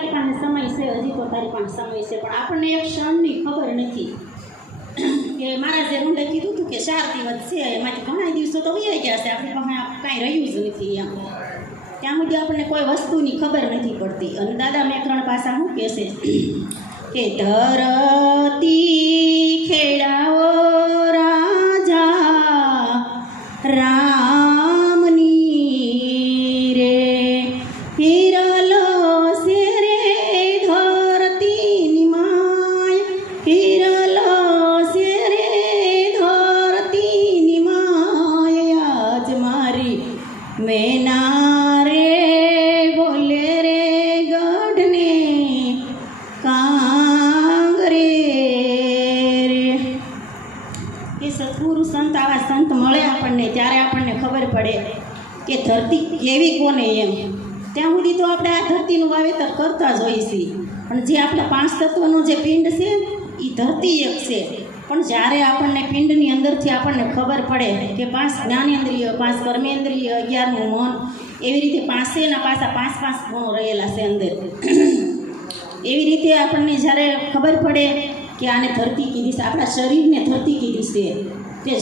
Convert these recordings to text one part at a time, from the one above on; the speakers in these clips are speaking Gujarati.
તારી પાસે સમય છે, હજી તો તારી પાસે સમય છે, પણ આપણને એક ક્ષણની ખબર નથી કે મારા જે રૂંડે કીધું હતું કે 4 દિવસ છે, એમાંથી ઘણા દિવસો તો વહી ગયા છે, આપણી પાસે કાંઈ રહ્યું જ નથી એમ. ત્યાં સુધી આપણને કોઈ વસ્તુની ખબર નથી પડતી. અને દાદા મેકરણ પાસા શું કહેશે કે ધરતી ખેડાઓ રાજા રામની રે, હિરલો છે રે ધરતીની માય, હિરલો છે રે ધરતીની માય, આજ મારી મેના રે બોલે રે ગઢને કાંગરે રે. એ સદગુરુ સંત આવા સંત મળે આપણને ત્યારે આપણને ખબર પડે કે ધરતી કેવી કોને એમ. ત્યાં સુધી તો આપણે આ ધરતીનું વાવેતર કરતા જ હોઈએ છીએ, પણ જે આપણા 5 તત્વનો જે પિંડ છે એ ધરતી એક છે. પણ જ્યારે આપણને પિંડની અંદરથી આપણને ખબર પડે કે 5 જ્ઞાનેન્દ્રિય, 5 કર્મેન્દ્રિય, 11મું મન, એવી રીતે 5 પાછા 5 ગુણો રહેલા છે અંદર. એવી રીતે આપણને જ્યારે ખબર પડે કે આને ધરતી કીધી છે, આપણા શરીરને ધરતી કીધી છે, કે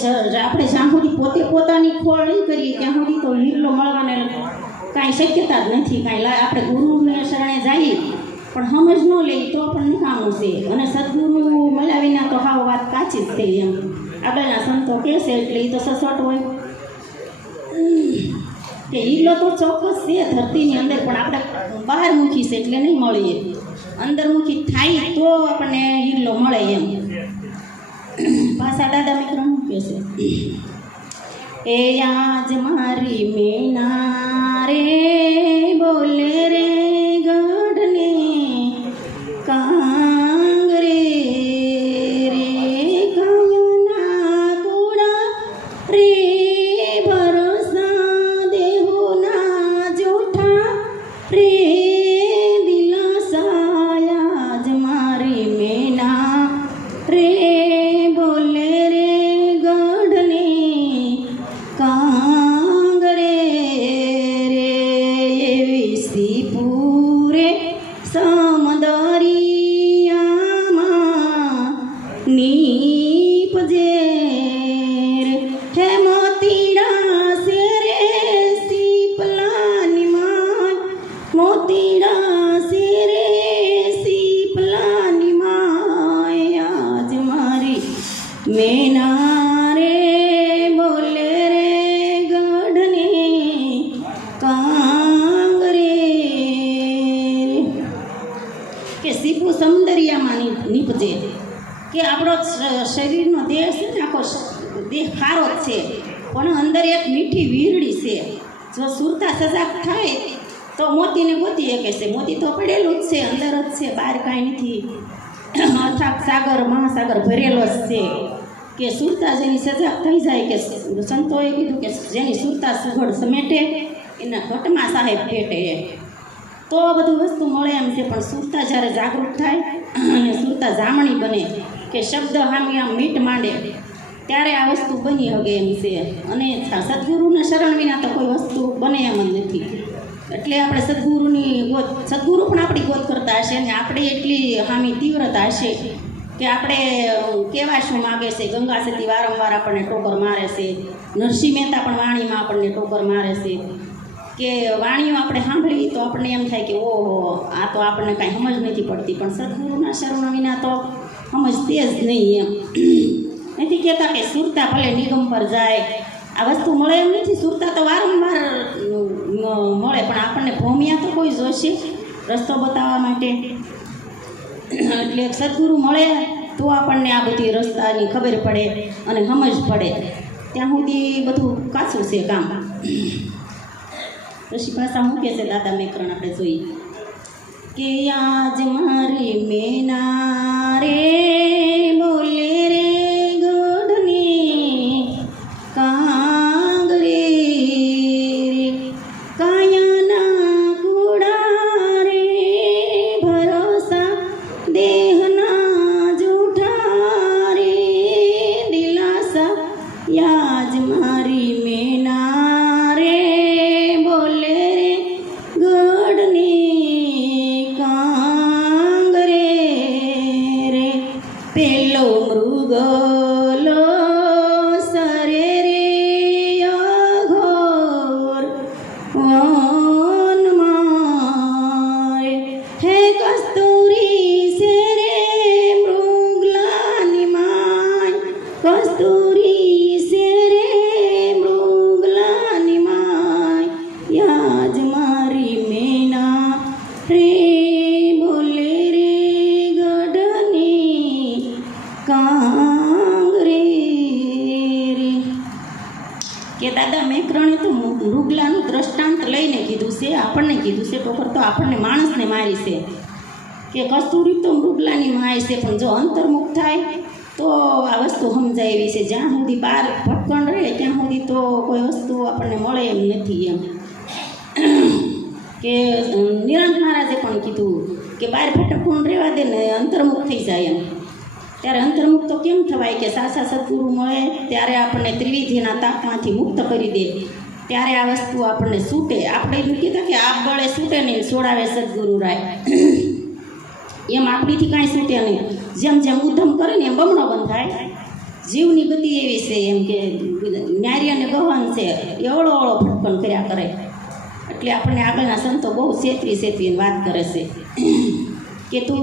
આપણે જ્યાં સુધી પોતે પોતાની ખોળ નહીં કરીએ ત્યાં સુધી તો હીરલો મળવાને કાંઈ શક્યતા જ નથી. કાંઈ આપણે ગુરુને શરણે જઈએ પણ સમજ ન લઈએ તો પણ નિકામું છે. અને સદગુરુ મળ્યા વિના તો હાવ વાત કાચી જ થઈ એમ. આગળના સંતો કહેશે એટલે એ તો સસોટ હોય કે હીરલો તો ચોક્કસ છે ધરતીની અંદર, પણ આપણે બહારમુખી છે એટલે નહીં મળીએ, અંદરમુખી થાય તો આપણને હીરલો મળે એમ. ભાષા દાદા મિત્રો શું કહેશે એ આજ મારી મેના રે બોલે રે ગઢને કાંગરે રે, કાયના કુડા રે ભરોસા દેહોના જૂઠા રે દિલાસાયા જ મારી મેના રે બોલે રે ગઢને કાંગરે રે, એવી શ્રીપુરે સમદરિયામાં નીપજે રે, હે મોતીડા છે રે સીપલાની માય, મોતીડા છે રે સીપલાની માય, આજ મારી મેના રે બોલે રે ગઢને કાંગરે રે. કે સીપુ સૌંદર્યમાં નીપજે, કે આપણો શરીરનો દેહ છે ને આખો દેહ ખારો જ છે, પણ અંદર એક મીઠી વીરડી છે. જો સુરતા સજાગ થાય તો મોતીને ગોતી શકે છે. મોતી તો પડેલું જ છે, અંદર જ છે, બહાર કાંઈ નથી. અથાગ સાગર મહાસાગર ભરેલો જ છે. કે સુરતા જેની સજાગ થઈ જાય, કે સંતોએ કીધું કે જેની સુરતા સુઘડ સમેટે એના ઘટમાં સાહેબ પેટે, તો બધું વસ્તુ મળે એમ છે. પણ સુરતા જ્યારે જાગૃત થાય અને સુરતા જામણી બને, કે શબ્દ હામી આમ મીટ માંડે, ત્યારે આ વસ્તુ બની શકે એમ છે. અને સદગુરુના શરણ વિના તો કોઈ વસ્તુ બને એમ જ નથી. એટલે આપણે સદગુરુની ગોત, સદગુરુ પણ આપણી ગોત કરતા હશે ને આપણે એટલી હામી તીવ્રતા હશે કે આપણે કેવા શું માગે છે. ગંગા સતી વારંવાર આપણને ટોકર મારે છે, નરસિંહ મહેતા પણ વાણીમાં આપણને ટોકર મારે છે, કે વાણીઓ આપણે સાંભળીએ તો આપણને એમ થાય કે ઓહો આ તો આપણને કાંઈ સમજ નથી પડતી. પણ સદગુરુના શરણ વિના તો સમજતી જ નહીં એમ. નથી કહેતા કે સુરતા ભલે નિગમ પર જાય, આ વસ્તુ મળે એમ નથી. સુરતા તો વારંવાર મળે, પણ આપણને ભૂમિયા તો કોઈ જોશે રસ્તો બતાવવા માટે. એટલે સદગુરુ મળે તો આપણને આ બધી રસ્તાની ખબર પડે અને સમજ પડે. ત્યાં સુધી બધું કાચું છે કામ. પછી ભાષા મૂકે છે દાદા મેકરણ આપણે જોઈએ કે આજ મારી મેના રે બોલે રે ગઢને કાંગરે રે, કાયાના કુડા રે ભરોસા દેહના જૂઠા રે દિલાસા, યાજ મારી મેના રે બોલે રે ગઢને કાં હે કસ્તુરી છે રે મૃગલાની માય, કસ્તુરી છે રે મૃગલાની માય, યાજ મારી મેના રે બોલે રે ગઢની કાંગરી રે. કે દાદા મેકરણે તો મૃગલાનું દ્રષ્ટાંત લઈને કીધું છે, આપણને કીધું છે, ટોકર તો આપણને માણસને મારી છે કે કસ્તુરી તો મૃગલાની માય છે, પણ જો અંતર્મુખ થાય તો આ વસ્તુ સમજાય એવી છે. જ્યાં સુધી બહાર ભટકણ રહે ત્યાં સુધી તો કોઈ વસ્તુ આપણને મળે એમ નથી એમ. કે નિરંત મહારાજે પણ કીધું કે બહાર ભટકણ રહેવા દે ને અંતર્મુખ થઈ જાય એમ. ત્યારે અંતર્મુખ તો કેમ થવાય કે સાસા સદગુરુ મળે ત્યારે આપણને ત્રિવિધિના તાપમાંથી મુક્ત કરી દે, ત્યારે આ વસ્તુ આપણને છૂટે. આપણે એમ કીધા કે આપ બળે છૂટે નહીં, છોડાવે સદગુરુ રાય. એમ આપણીથી કાંઈ છૂટે નહીં. જેમ જેમ ઉદ્ધમ કરે ને એમ બમણો બંધાય. જીવની ગતિ એવી છે એમ કે ન્યારી અને ગહન છે, એવળો અવળો ભટકણ કર્યા કરે. એટલે આપણને આગળના સંતો બહુ સેતવીને વાત કરે છે કે તું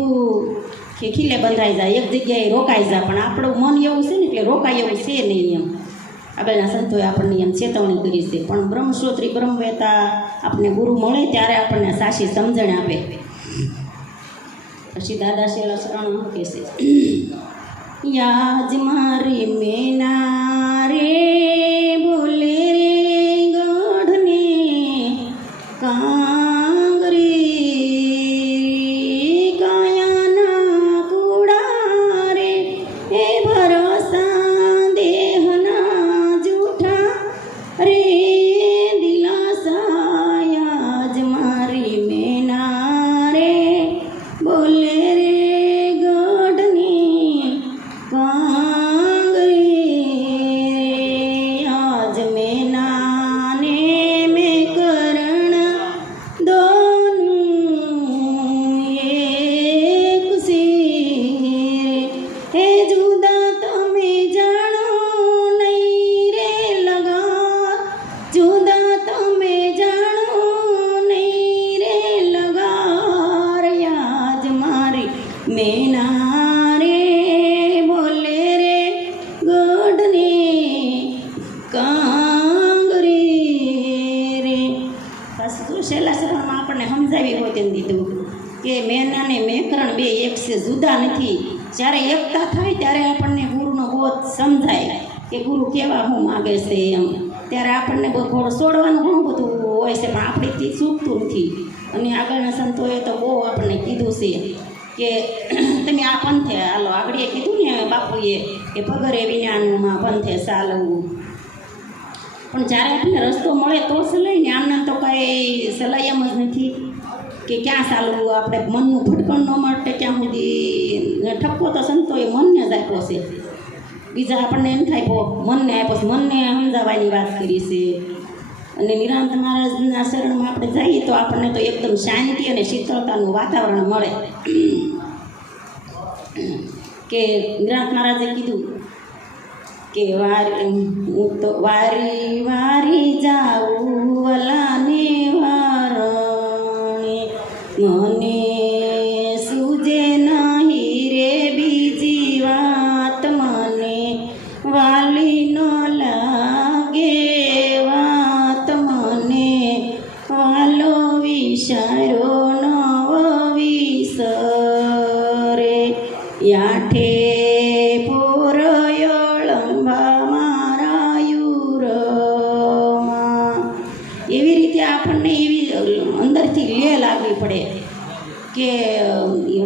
કે ખીલે બંધાઈ જાય, એક જગ્યાએ રોકાઈ જાય. પણ આપણું મન એવું છે ને એટલે રોકાય એવું છે નહીં એમ. આગળના સંતોએ આપણને એમ ચેતવણી કરી છે. પણ બ્રહ્મશ્રોત્રી બ્રહ્મવેતા આપણને ગુરુ મળે ત્યારે આપણને સાચી સમજણ આપે. પછી દાદા શેલા શરણ કહે છે, યાજ મારી મેના રે બોલે રે ગઢને કાંગરી, કાયાના કુડા રે એ ભરોસા દેહના જૂઠા રે દિલાસા, યાજ મારી મેના રે બોલે રે ગઢની કાંગરી, આજ મેનાને મેં કરણ દોનું એક સી, હે જુદા તમે જાણો નહીં રે લગા, જુદા તમે જાણો નહીં રે લગાર, યાજ મારી મેના રે બોલે રે ગઢની કાંગરી રે. પાછું છેલ્લા શરણમાં આપણને સમજાવી હોય તેમ દીધું કે મેના ને મેકરણ બે એક છે, જુદા નથી. જ્યારે એકતા થાય ત્યારે આપણને ગુરુનો બોધ સમજાય કે ગુરુ કેવા હું માગે છે એમ. ત્યારે આપણને થોડું છોડવાનું ઘણું બધું હોય છે, પણ આપણેથી છૂટતું નથી. અને આગળના સંતોએ તો બહુ આપણને કીધું છે કે તમે આ પંથે હાલો. આગળ કીધું ને બાપુએ કે પગરે વિજ્ઞાનમાં પંથે ચાલવું. પણ જ્યારે આપણને રસ્તો મળે તો સલાય ને, આમને તો કાંઈ સલાહ એમ જ નથી કે ક્યાં ચાલવું. આપણે મનનું ભટકણ ન મળે ત્યાં સુધી ઠપકો તો સંતોએ મનને જ આપ્યો છે. બીજા આપણને એમ થાય મનને આપ્યો છે, મનને સમજાવવાની વાત કરી છે. અને નિરાંત મહારાજના શરણમાં આપણે જઈએ તો આપણને તો એકદમ શાંતિ અને શીતળતાનું વાતાવરણ મળે. કે નિરાંત મહારાજે કીધું કે હું તો વારી વારી જાઉં વલાને વારણે, મને સૂજે નહીં રે બીજી વાત, મને વાલી ન લાગે વાત, મને વાલો વિચારો નવ વિસરે, યાઠે પોરયોળંબા મારા યુરમાં. એવી રીતે આપણને એવી અંદરથી લે લાગવી પડે કે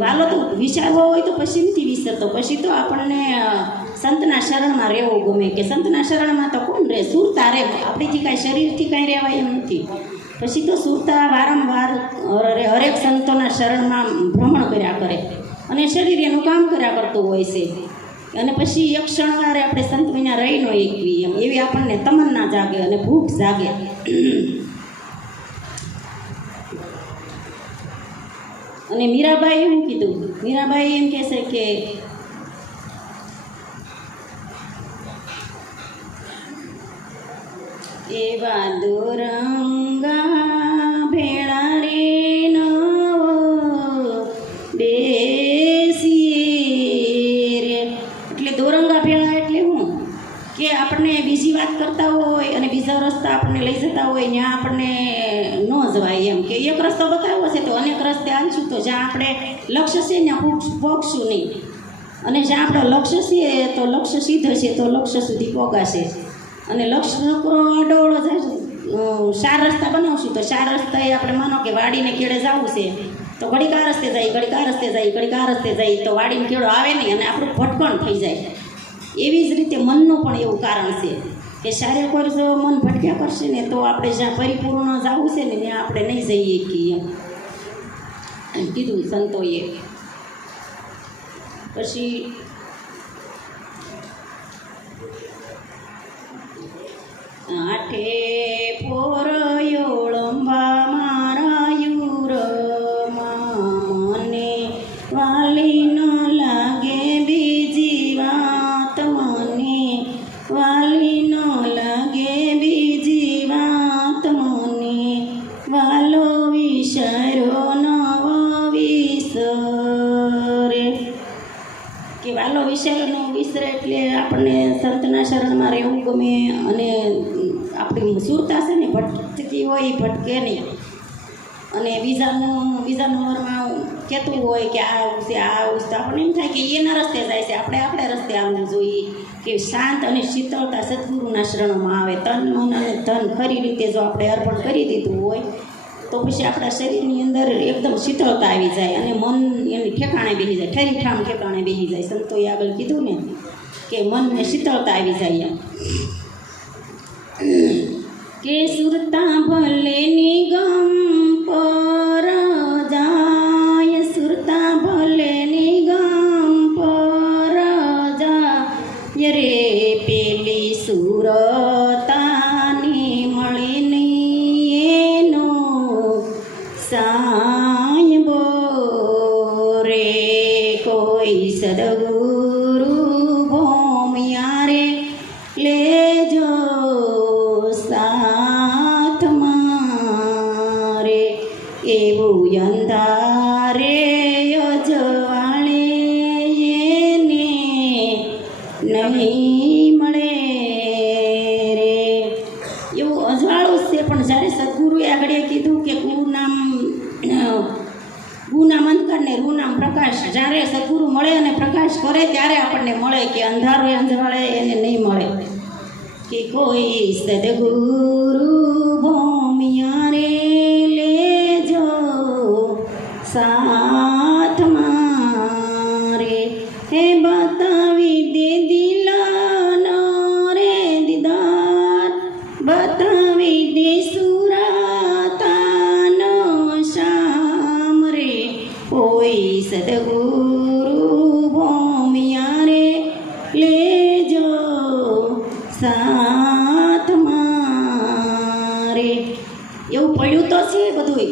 વાલો તો વિચારવો હોય તો પછી નથી વિસરતો. પછી તો આપણને સંતના શરણમાં રહેવું ગમે. કે સંતના શરણમાં તો કોણ રહે, સુરતા રહે. આપણીથી કાંઈ શરીરથી કાંઈ રહેવાય એમ નથી. પછી તો સુરતા વારંવાર હરેક સંતોના શરણમાં ભ્રમણ કર્યા કરે અને શરીર એનું કામ કર્યા કરતું હોય છે. અને પછી એક ક્ષણવારે આપણે સંત વિના રહી ન એકવી એમ એવી આપણને તમન્ના જાગે અને ભૂખ જાગે. અને મીરાબાઈ એવું કીધું, મીરાબાઈ એમ કહેશે કે એવા દોરંગા ભેળા રે નવ રસ્તા આપણને લઈ જતા હોય ત્યાં આપણને ન જવાય એમ કે એક રસ્તો બતાવ્યો છે તો અનેક રસ્તે હાલશું તો જ્યાં આપણે લક્ષ્ય છે ત્યાં પહોંચશું નહીં, અને જ્યાં આપણો લક્ષ્ય છે તો લક્ષ્ય સિદ્ધ છે તો લક્ષ્ય સુધી પહોંચાશે. અને લક્ષ્ય આડોળો જાય 4 રસ્તા બનાવશું તો 4 રસ્તાએ આપણે માનો કે વાડીને કેળે જવું છે તો ઘડીક આ રસ્તે જાય, ઘડીક આ રસ્તે જાય, ઘડીક આ રસ્તે જાય તો વાડીને કેળો આવે નહીં અને આપણું ભટકણ થઈ જાય. એવી જ રીતે મનનું પણ એવું કારણ છે કે શારીરિક પર જો મન ભટક્યા કરશે ને તો આપણે જ્યાં પરિપૂર્ણ જવું છે ને ત્યાં આપણે નહીં જઈએ શકીએ એમ કીધું સંતોએ. પછી આઠે પોર યોળંબા મારા યુરમાં મને વાલી ન લાગે બીજી વાત, મને વાલી ન લાગે બીજી વાત, મને વાલો વિચારો નવો વિસરે. કે વાલો વિચારો વિસરે એટલે આપણને સંતના શરણમાં રહેવું ગમે અને આપણી સુરતા છે ને ભટકતી હોય એ ભટકે નહીં. અને બીજાનું વરમાં કહેતું હોય કે આ આવું છે આ આવું છે તો આપણને એમ થાય કે એના રસ્તે જાય છે, આપણે રસ્તે આવવું જોઈએ. કે શાંત અને શીતળતા સદગુરુના શરણમાં આવે. તન મન અને ધન ખરી રીતે જો આપણે અર્પણ કરી દીધું હોય તો પછી આપણા શરીરની અંદર એકદમ શીતળતા આવી જાય અને મન એની ઠેકાણે બેસી જાય, ઠેરીઠામ ઠેકાણે બેસી જાય. સંતોએ આગળ કીધું ને કે મનને શીતળતા આવી જાય એમ. કે સુરતા ભલે નિગમ પર જાય, સુરતા ભલે નિગમ પર જાય રે, પેલી સુરતાની મળે નહીં એનો સાયબો રે. કોઈ સદગુરુ ભોમિયા રે લેજો સાથ મારે, એવું અંધારે અજવાળે એને નહીં મળે રે. એવું અજવાળું છે પણ જ્યારે સદગુરુએ આગળ કીધું કે ગુનામ અંધકાર ને રૂનામ પ્રકાશ, જ્યારે સદગુરુ મળે અને પ્રકાશ કરે ત્યારે આપણને મળે, કે અંધારો અંજવાળે એને નહીં મળે. કે કોઈ સદગુરુ ભોમિયા રે લેજો સાથ મારે, હે બતાવી દે દિલાનો રે દીદાર, બતાવી દે સુરતાનો શ્યામ રે. કોઈ સદગુરુ ભોમિયા રે લેજો સાથ મારે. એવું પડ્યું તો છે બધું,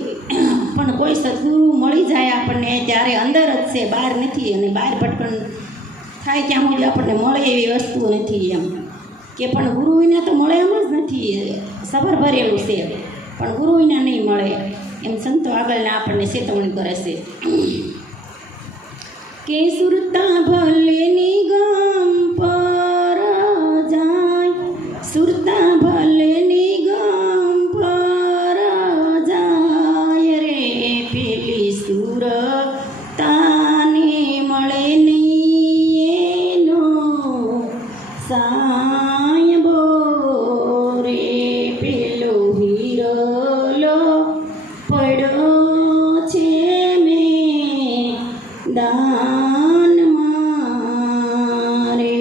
પણ કોઈ સદગુરુ મળી જાય આપણને ત્યારે અંદર જ છે, બહાર નથી. અને બહાર ભટકણ થાય ત્યાં સુધી આપણને મળે એવી વસ્તુ નથી એમ. કે પણ ગુરુ વિના તો મળે એમ જ નથી, સબર ભરેલું છે પણ ગુરુ વિના નહીં મળે એમ સંતો આગળના આપણને ચેતવણી કરે છે. કે સુરતા ભલે નિગમ પર જાય, સુરતા ભલે નિગમ પર જાય રે, પેલી સુરતાની મળે નહીં એનો સાયબો રે. પેલો હીરોલો પડ્યો છે મેં દાન મારે,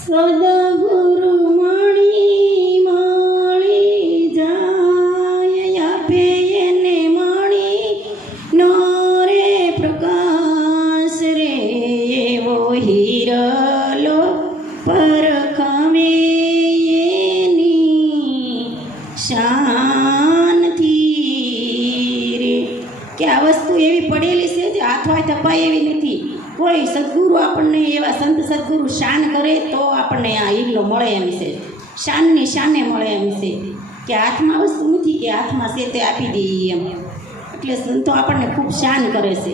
સદગુરુ મળી જાય, આપે એને મળી નો રે પ્રકાશ રે. એવો હીરલો પરખમે એની શાનથી રે. કે આ વસ્તુ એવી પડેલી છે જે હાથવાય થપાય એવી નથી. કોઈ સદગુરુ આપણને એવા સંત સદગુરુ શાન કરે તો આપણને આ હીરલો મળે એમ છે, શાનની શાને મળે એમ છે. કે હાથમાં વસ્તુ નથી કે હાથમાં છે તે આપી દઈએ એમ. એટલે સંતો આપણને ખૂબ શાન કરે છે.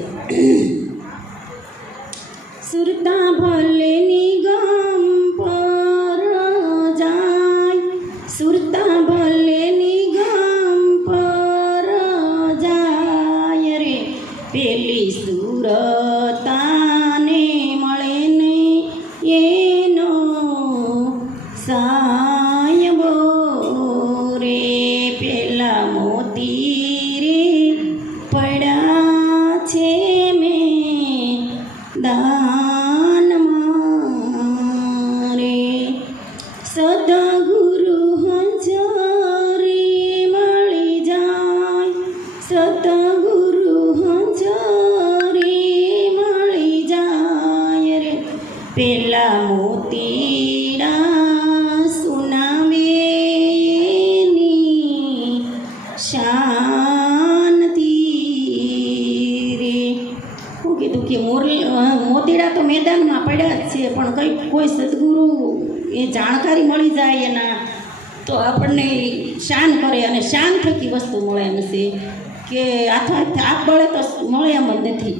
સુરતા ભલે નિગમ પર જાય, સુર પેલી સુરતાને મળે નહીં એનો સાયબો રે, પેલા મોતી રે પડ્યા છે મેં દાનમાં રે, સદગુરુ હજારી મળી જાય, સદગુરુ હજારી મળી જાય રે, પેલા મોતીડા સુનાવેની શાંતિ રે. શું કીધું કે મોતીડા તો મેદાનમાં પડ્યા જ છે, પણ કંઈક કોઈ સદગુરુ એ જાણકારી મળી જાય એના તો આપણને શાન કરે, અને શાન થકી વસ્તુ મળે એમ છે કે હાથમાં આપ બળે તો મળે એમ જ નથી.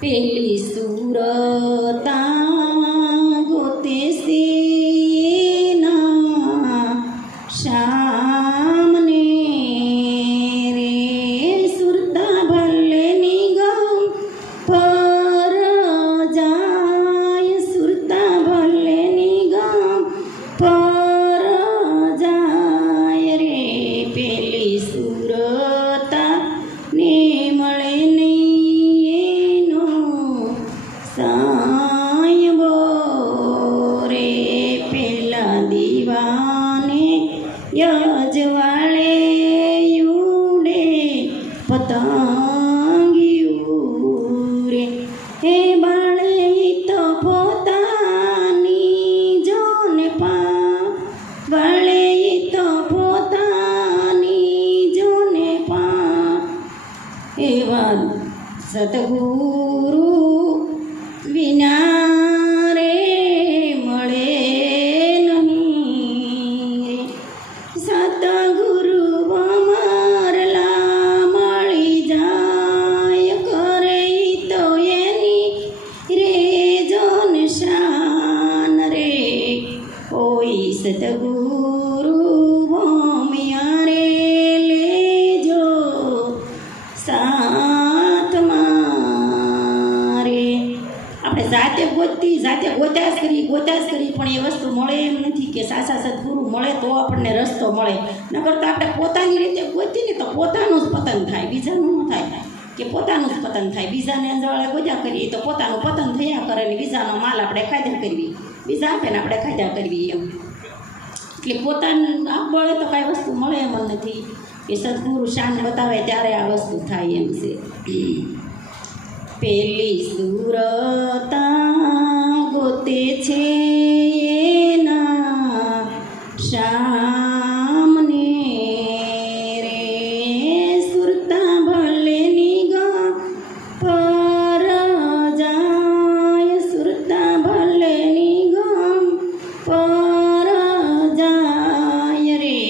પેલી સુરતા ગોતે સેના શામને રે, સુરતા ભલે નિગમ પર જાય, સુરતા ભલે નિગમ પર જાય રે, પેલી સુરતા ને મળે નહીં એનો સાયબો રે, પેલા દીવાને યજવાળે ઉડે પતંગિયું રે, હે બાળે તો પોતાની જોને પા, બાળે તો પોતાની જોને પા, એવા સદગુરુ વિના રે મળે નહીં, સદગુરુ અમારલા મળી જાય, કરે તો એની રે જોન શાન રે, કોઈ સદગુરુ ભમ્યા રે લેજો સાથમાં રે. આપણે જાતે ગોત્યા જ કરી પણ એ વસ્તુ મળે એમ નથી કે સાચા સદગુરુ મળે તો આપણને રસ્તો મળે, નકર તો આપણે પોતાની રીતે ગોતીને તો પોતાનું જ પતન થાય, બીજાનું ન થાય કે પોતાનું જ પતન થાય. બીજાને અંજવાળે ગોત્યા કરીએ તો પોતાનું પતન થયા કરે ને બીજાનો માલ આપણે ખાધા કરવી, બીજા આપે ને આપણે ખાધા કરવી એમ. એટલે પોતાનું આપ મળે તો કાંઈ વસ્તુ મળે એમ જ નથી કે સદગુરુ શાન બતાવે ત્યારે આ વસ્તુ થાય એમ છે. પેલી સુરતા ગોતે છે એના શામને રે, સુરતા ભલે નિગમ પર જાય, સુરતા ભલે નિગમ પર જાય રે,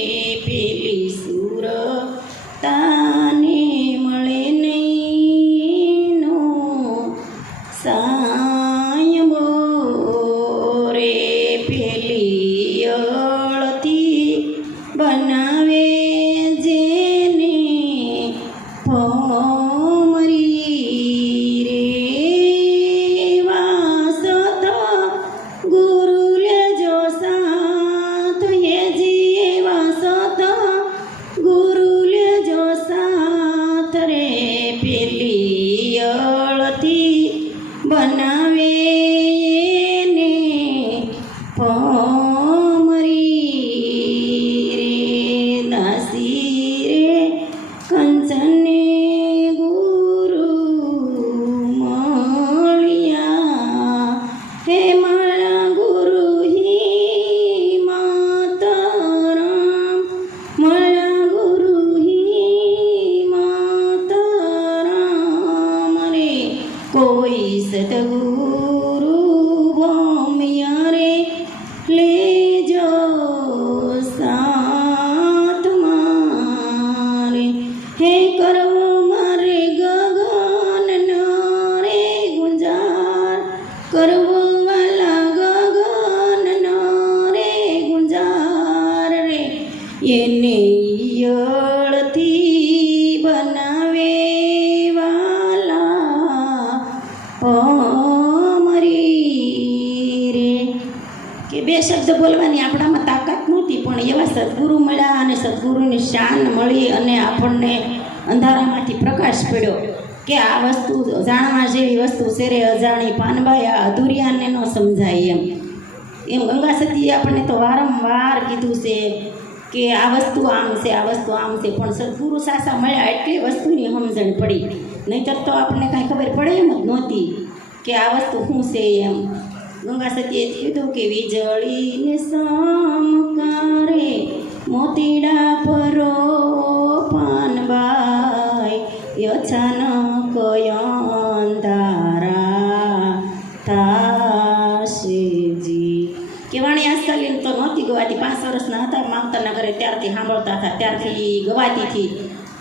પેલી સુરતાને મળે નહીં નો સાયબો રે, પેલી અળથી બનાવે જેને ભમરી રે, વાસ ગુરુ લેજો સાથ, હે જી વાસ ગુરુ લેજો સાથ રે, પેલી અળથી બનાવે એને ભમરી રે, દાસી રે કંચને ગુરુ મળ્યા, હે મારા ગુરુ હિ માતરમ, મારા ગુરુ હિ માતરમ રે, કોઈ સદગુરુ ભમ્યા રે લેજો સાથમાં રે, હે કરવો મારે ગગન રે ગુંજાર, કરવો વાલા ગગન રે ગુંજાર રે, એને યળથી શબ્દ બોલવાની આપણામાં તાકાત નહોતી, પણ એવા સદગુરુ મળ્યા અને સદગુરુની શાન મળી અને આપણને અંધારામાંથી પ્રકાશ પડ્યો કે આ વસ્તુ જાણવા જેવી વસ્તુ છે રે અજાણી પાનબાઈ, આ અધૂરિયાને ન સમજાય એમ ગંગા સતીએ આપણને તો વારંવાર કીધું છે કે આ વસ્તુ આમ છે, આ વસ્તુ આમ છે, પણ સદગુરુ સાસા મળ્યા એટલે વસ્તુની સમજણ પડી, નહીંતર તો આપણને કાંઈ ખબર પડે એમ જ નહોતી કે આ વસ્તુ શું છે એમ. ગંગા સતીએ કીધું કે વીજળીને સમકારે મોતીડા પરો પાનબાઈ, અચાનક અંધારા થાશેજી. કેવાણી આજકાલ તો નહોતી ગવાતી, 5 વર્ષના હતા માવતરના ઘરે ત્યારથી સાંભળતા હતા, ત્યારથી ગવાતી હતી,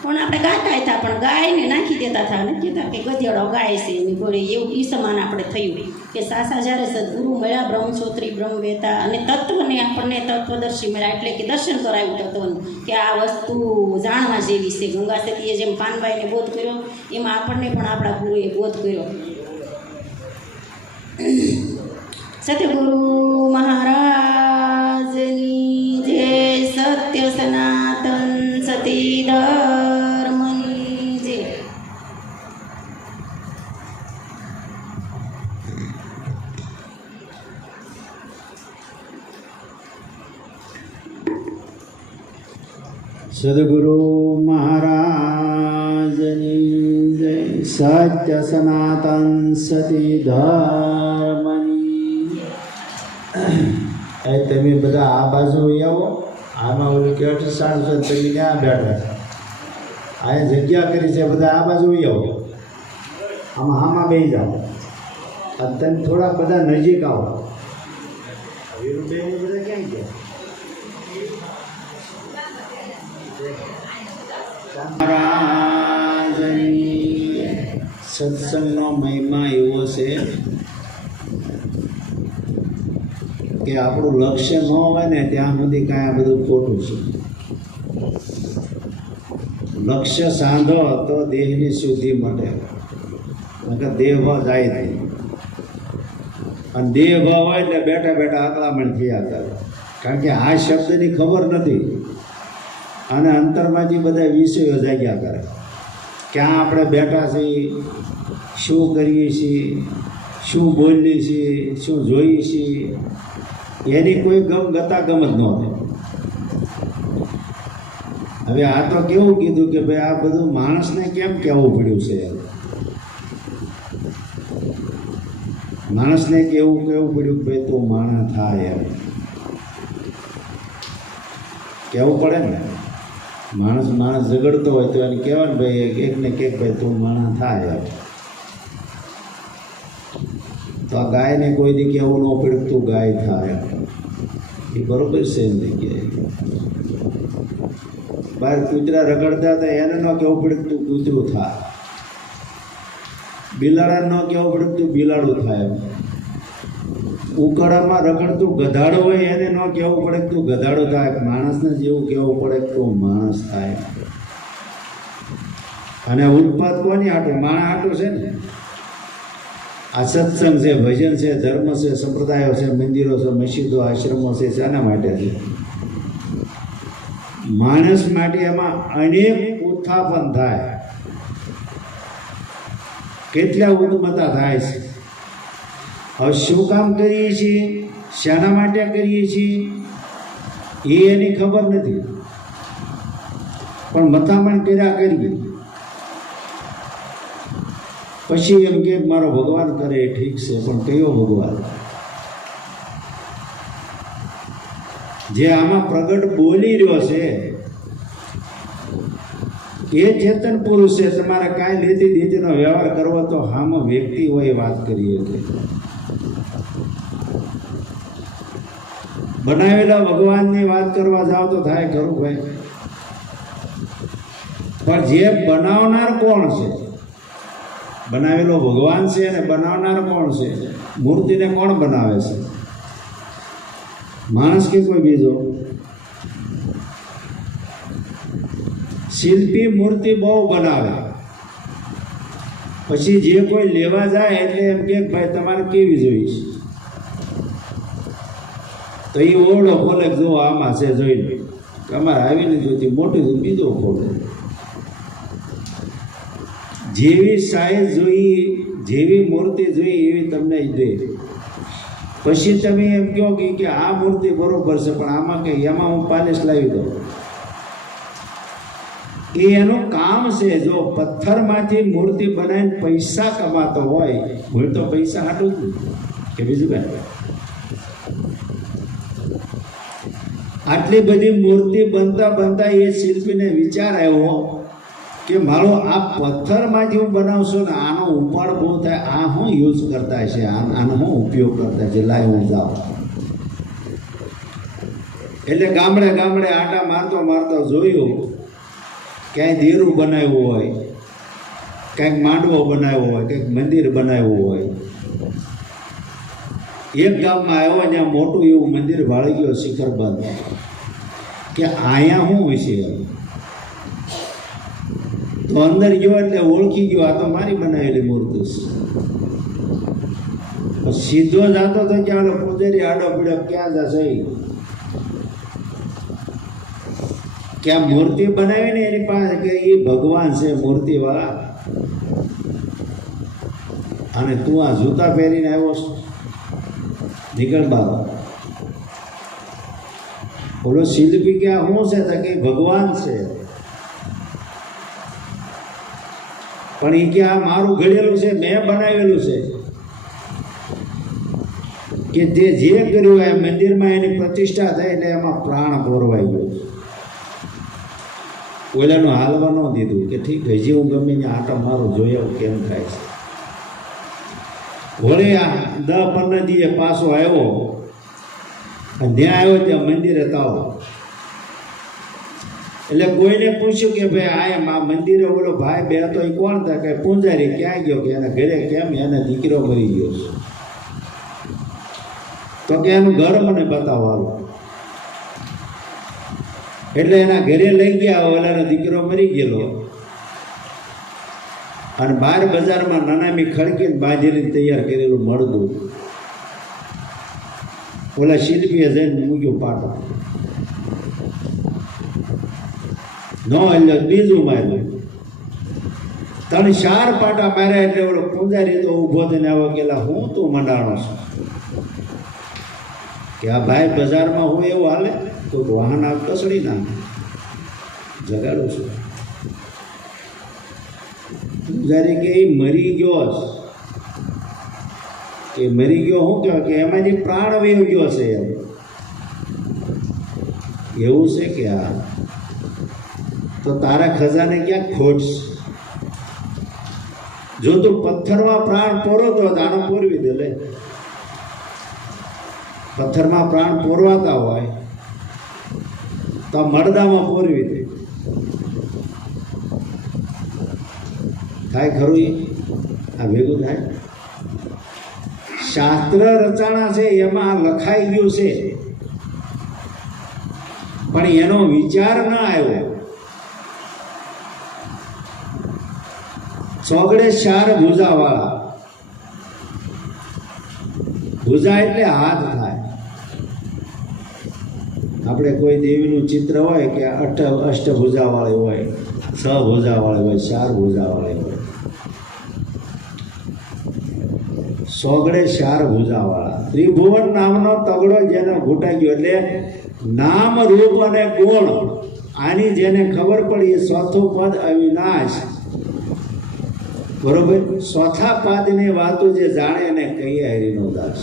પણ આપણે ગાતા હતા, પણ ગાયને નાખી દેતા હતા અને કહેતા કે ગધેડો ગાય છે એની ગોળી, એવું ઈ સમાન આપણે થયું કે સાસા જ્યારે સદગુરુ મળ્યા બ્રહ્મસોત્રી બ્રહ્મવેતા અને તત્વને આપણને તત્વદર્શી મળ્યા, એટલે કે દર્શન કરાવ્યું તત્વનું કે આ વસ્તુ જાણવા જેવી છે. ગંગા સતીએ જેમ પાનબાઈને બોધ કર્યો એમાં આપણને પણ આપણા ગુરુએ બોધ કર્યો. સતગુરુ મહારાજની જય, સત્ય સનાતન સતી ધર્મની જય. સદગુરુ મહારાજની જય, સત્ય સનાતન સતી ધર્મની. તમે બધા આ બાજુ આવો, આમાં ઓલું કેટ સારું છે, તમે ક્યાં બેઠા? આ જગ્યા કરી છે, બધા આ બાજુ આવો, આમાં બેસી જાઓ અને તમે થોડા બધા નજીક આવો. વીરુબેન બધા ક્યાં ગયા? મહારાજની સત્સંગનો મહિમા એવો છે કે આપણું લક્ષ્ય ન હોય ને ત્યાં સુધી કાંઈ આ બધું ખોટું છે. લક્ષ્ય સાંધો તો દેહની શુદ્ધિ માટે, દેહ ભાવ જાય નહીં, અને દેહ ભાવ હોય એટલે બેઠા બેઠા આકલામણ થયા કરે, કારણ કે આ શબ્દની ખબર નથી અને અંતરમાંથી બધા વિષયો જાગ્યા કરે. ક્યાં આપણે બેઠા છીએ, શું કરીએ છીએ, શું બોલીએ છીએ, શું જોઈએ છીએ, એની કોઈ ગતા ગમ જ નહોતી. હવે આ તો કેવું કીધું કે ભાઈ આ બધું માણસને કેમ કહેવું પડ્યું છે? માણસને કેવું પડ્યું કે ભાઈ તું માણસ થાય, એમ કહેવું પડે ને. માણસ ઝઘડતો હોય તો એને કહેવાનું ભાઈ એકને કે ભાઈ તું માણસ થાય. તો આ ગાયને કોઈ દી કહેવું ન પડ્યું તું ગાય થાય, એ બરોબર છે એમ નહીં કહે. બહાર કૂતરા રગડતા હતા એને ન કહેવું પડ્યું તું કૂતરું થાય. બિલાડા ન કહેવું પડ્યું તું બિલાડું થાય. ઉકળામાં રગડતું ગધાડો હોય એને ન કહેવું પડે તું ગધાડો થાય. માણસને જેવું કહેવું પડે તું માણસ થાય. અને ઉત્પાદ કોની હાટું? માણસ હાટું છે ને. આ સત્સંગ છે, ભજન છે, ધર્મ છે, સંપ્રદાયો છે, મંદિરો છે, મસ્જિદો, આશ્રમો છે, શાના માટે છે? માણસ માટે. એમાં અનેક ઉત્થાપન થાય, કેટલા ઉન્મતા થાય છે. હવે શું કામ કરીએ છીએ, શાના માટે કરીએ છીએ એ એની ખબર નથી, પણ મથામણ કર્યા કરીએ. પછી એમ કે મારો ભગવાન કરે એ ઠીક છે, પણ કયો ભગવાન? જે આમાં પ્રગટ બોલી રહ્યો છે એ ચેતન પુરુષ છે. તમારે કાંઈ લેતી દેતીનો વ્યવહાર કરવો તો હામાં વ્યક્તિ હોય વાત કરીએ કે બનાવેલા ભગવાનની વાત કરવા જાઓ તો થાય ખરું ભાઈ, પણ જે બનાવનાર કોણ છે? બનાવેલો ભગવાન છે અને બનાવનાર કોણ છે? મૂર્તિને કોણ બનાવે છે? માણસ કે કોઈ બીજો? શિલ્પી મૂર્તિ બહુ બનાવે, પછી જે કોઈ લેવા જાય એટલે એમ કે ભાઈ તમારે કેવી જોઈશ? તો એ ઓરડો ખોલે કે જો આમાં છે જોઈ લો. અમારે આવીને જોતી મોટી તો બીજો ખોલે. જેવી સાઈઝ જોઈ, જેવી મૂર્તિ જોઈ એવી તમને દે. પછી તમે એમ કહો કે આ મૂર્તિ બરોબર છે, પણ આમાં કે એમાં હું પાલિશ લાવી દઉં. એ એનું કામ છે. જો પથ્થરમાંથી મૂર્તિ બનાવીને પૈસા કમાતો હોય, હું તો પૈસા હાટું જ કે બીજું કાંઈ. આટલી બધી મૂર્તિ બનતા બનતા એ શિલ્પીને વિચાર આવ્યો કે મારો આ પથ્થરમાંથી હું બનાવશું ને આનો ઉપાડ બહુ થાય, આ હું યુઝ કરતા છે, આનો હું ઉપયોગ કરતા છે, લાય હું જાઉં. એટલે ગામડે ગામડે આટા મારતો મારતો જોયું ક્યાંય દેરું બનાવ્યું હોય, ક્યાંક માંડવો બનાવ્યો હોય, કંઈક મંદિર બનાવ્યું હોય. એક ગામમાં આવ્યો ત્યાં મોટું એવું મંદિર ભાળી ગયો શિખરબંધ, કે અહીંયા શું વિશે. તો અંદર ગયો એટલે ઓળખી ગયો આ તો મારી બનાવેલી મૂર્તિ છે. સીધો જતો તો ક્યાં પૂજારી આડો પીડો ક્યાં જશે કે આ મૂર્તિ બનાવીને એની પાસે કે એ ભગવાન છે મૂર્તિવાળા, અને તું આ જૂતા પહેરીને આવ્યો નીકળ બાબા. બોલો શિલ્પી કે આ શું છે તો કે ભગવાન છે. પણ એ કે આ મારું ઘડેલું છે, મેં બનાવેલું છે. કે જે કર્યું એ મંદિરમાં એની પ્રતિષ્ઠા થઈ એટલે એમાં પ્રાણ પોરવાઈ ગયો. ઓલાનું હાલવા ન દીધું કે ઠીક હજી હું ગમે ને આટો મારું જોઈ આવું કેમ થાય છે. વળે આ 10-15 દીએ પાછો આવ્યો, અને ત્યાં આવ્યો ત્યાં મંદિરે તાવ. એટલે કોઈને પૂછ્યું કે ભાઈ આ મંદિરે બોલો ભાઈ બે તો એ કોણ હતા કે પૂંજારી ક્યાં ગયો, કે એના ઘરે કેમ એને દીકરો મરી ગયો છે. તો કે એનું ઘર મને બતાવવાનું. એટલે એના ઘરે લઈ ગયા, ઓલાનો દીકરો મરી ગયેલો, અને બહાર બજારમાં નાનામી ખડકીને બાંધીને તૈયાર કરેલું મળતું. ઓલા શિલ્પીએ જઈને મૂક્યું પાટો, ન એટલે બીજું માર્યું. 3-4 પાટા માર્યા એટલે ઓલો પૂંજારી તો ઊભો થઈને આવ્યો કે હું તું મંડાણો છું કે આ ભાઈ બજારમાં હું એવું હાલે તો વાહન આ કસડી નાખે, જગાડું છું. પૂજારી કે એ મરી ગયો કે મરી ગયો શું કહેવાય કે એમાંથી પ્રાણ વહી ગયો છે એમ એવું છે કે આ તો તારા ખજાને ક્યાં ખોટ છે. જો તું પથ્થરમાં પ્રાણ પોરો તો આનો પોરવી દે. લે પથ્થરમાં પ્રાણ પોરવાતા હોય તો મરદામાં પોરવી દે. થાય ખરું એ આ ભેગું થાય. શાસ્ત્ર રચાણા છે એમાં લખાઈ ગયું છે, પણ એનો વિચાર ના આવ્યો. સોગડે 4 ભુજાવાળા. ભુજા એટલે હાથ થાય. આપણે કોઈ દેવીનું ચિત્ર હોય કે અષ્ટભુજાવાળી હોય, 6 ભુજાવાળી હોય, 4 ભુજાવાળી હોય. સોગડે 4 ભુજાવાળા. ત્રિભુવન નામનો તગડો જેને ઘૂંટાઈ ગયો, એટલે નામ રૂપ અને ગુણ આની જેને ખબર પડી એ ચોથું પદ અવિનાશ. બરોબર. ચોથા પાદની વાતો જે જાણે એને કહીએ હરિનો દાસ.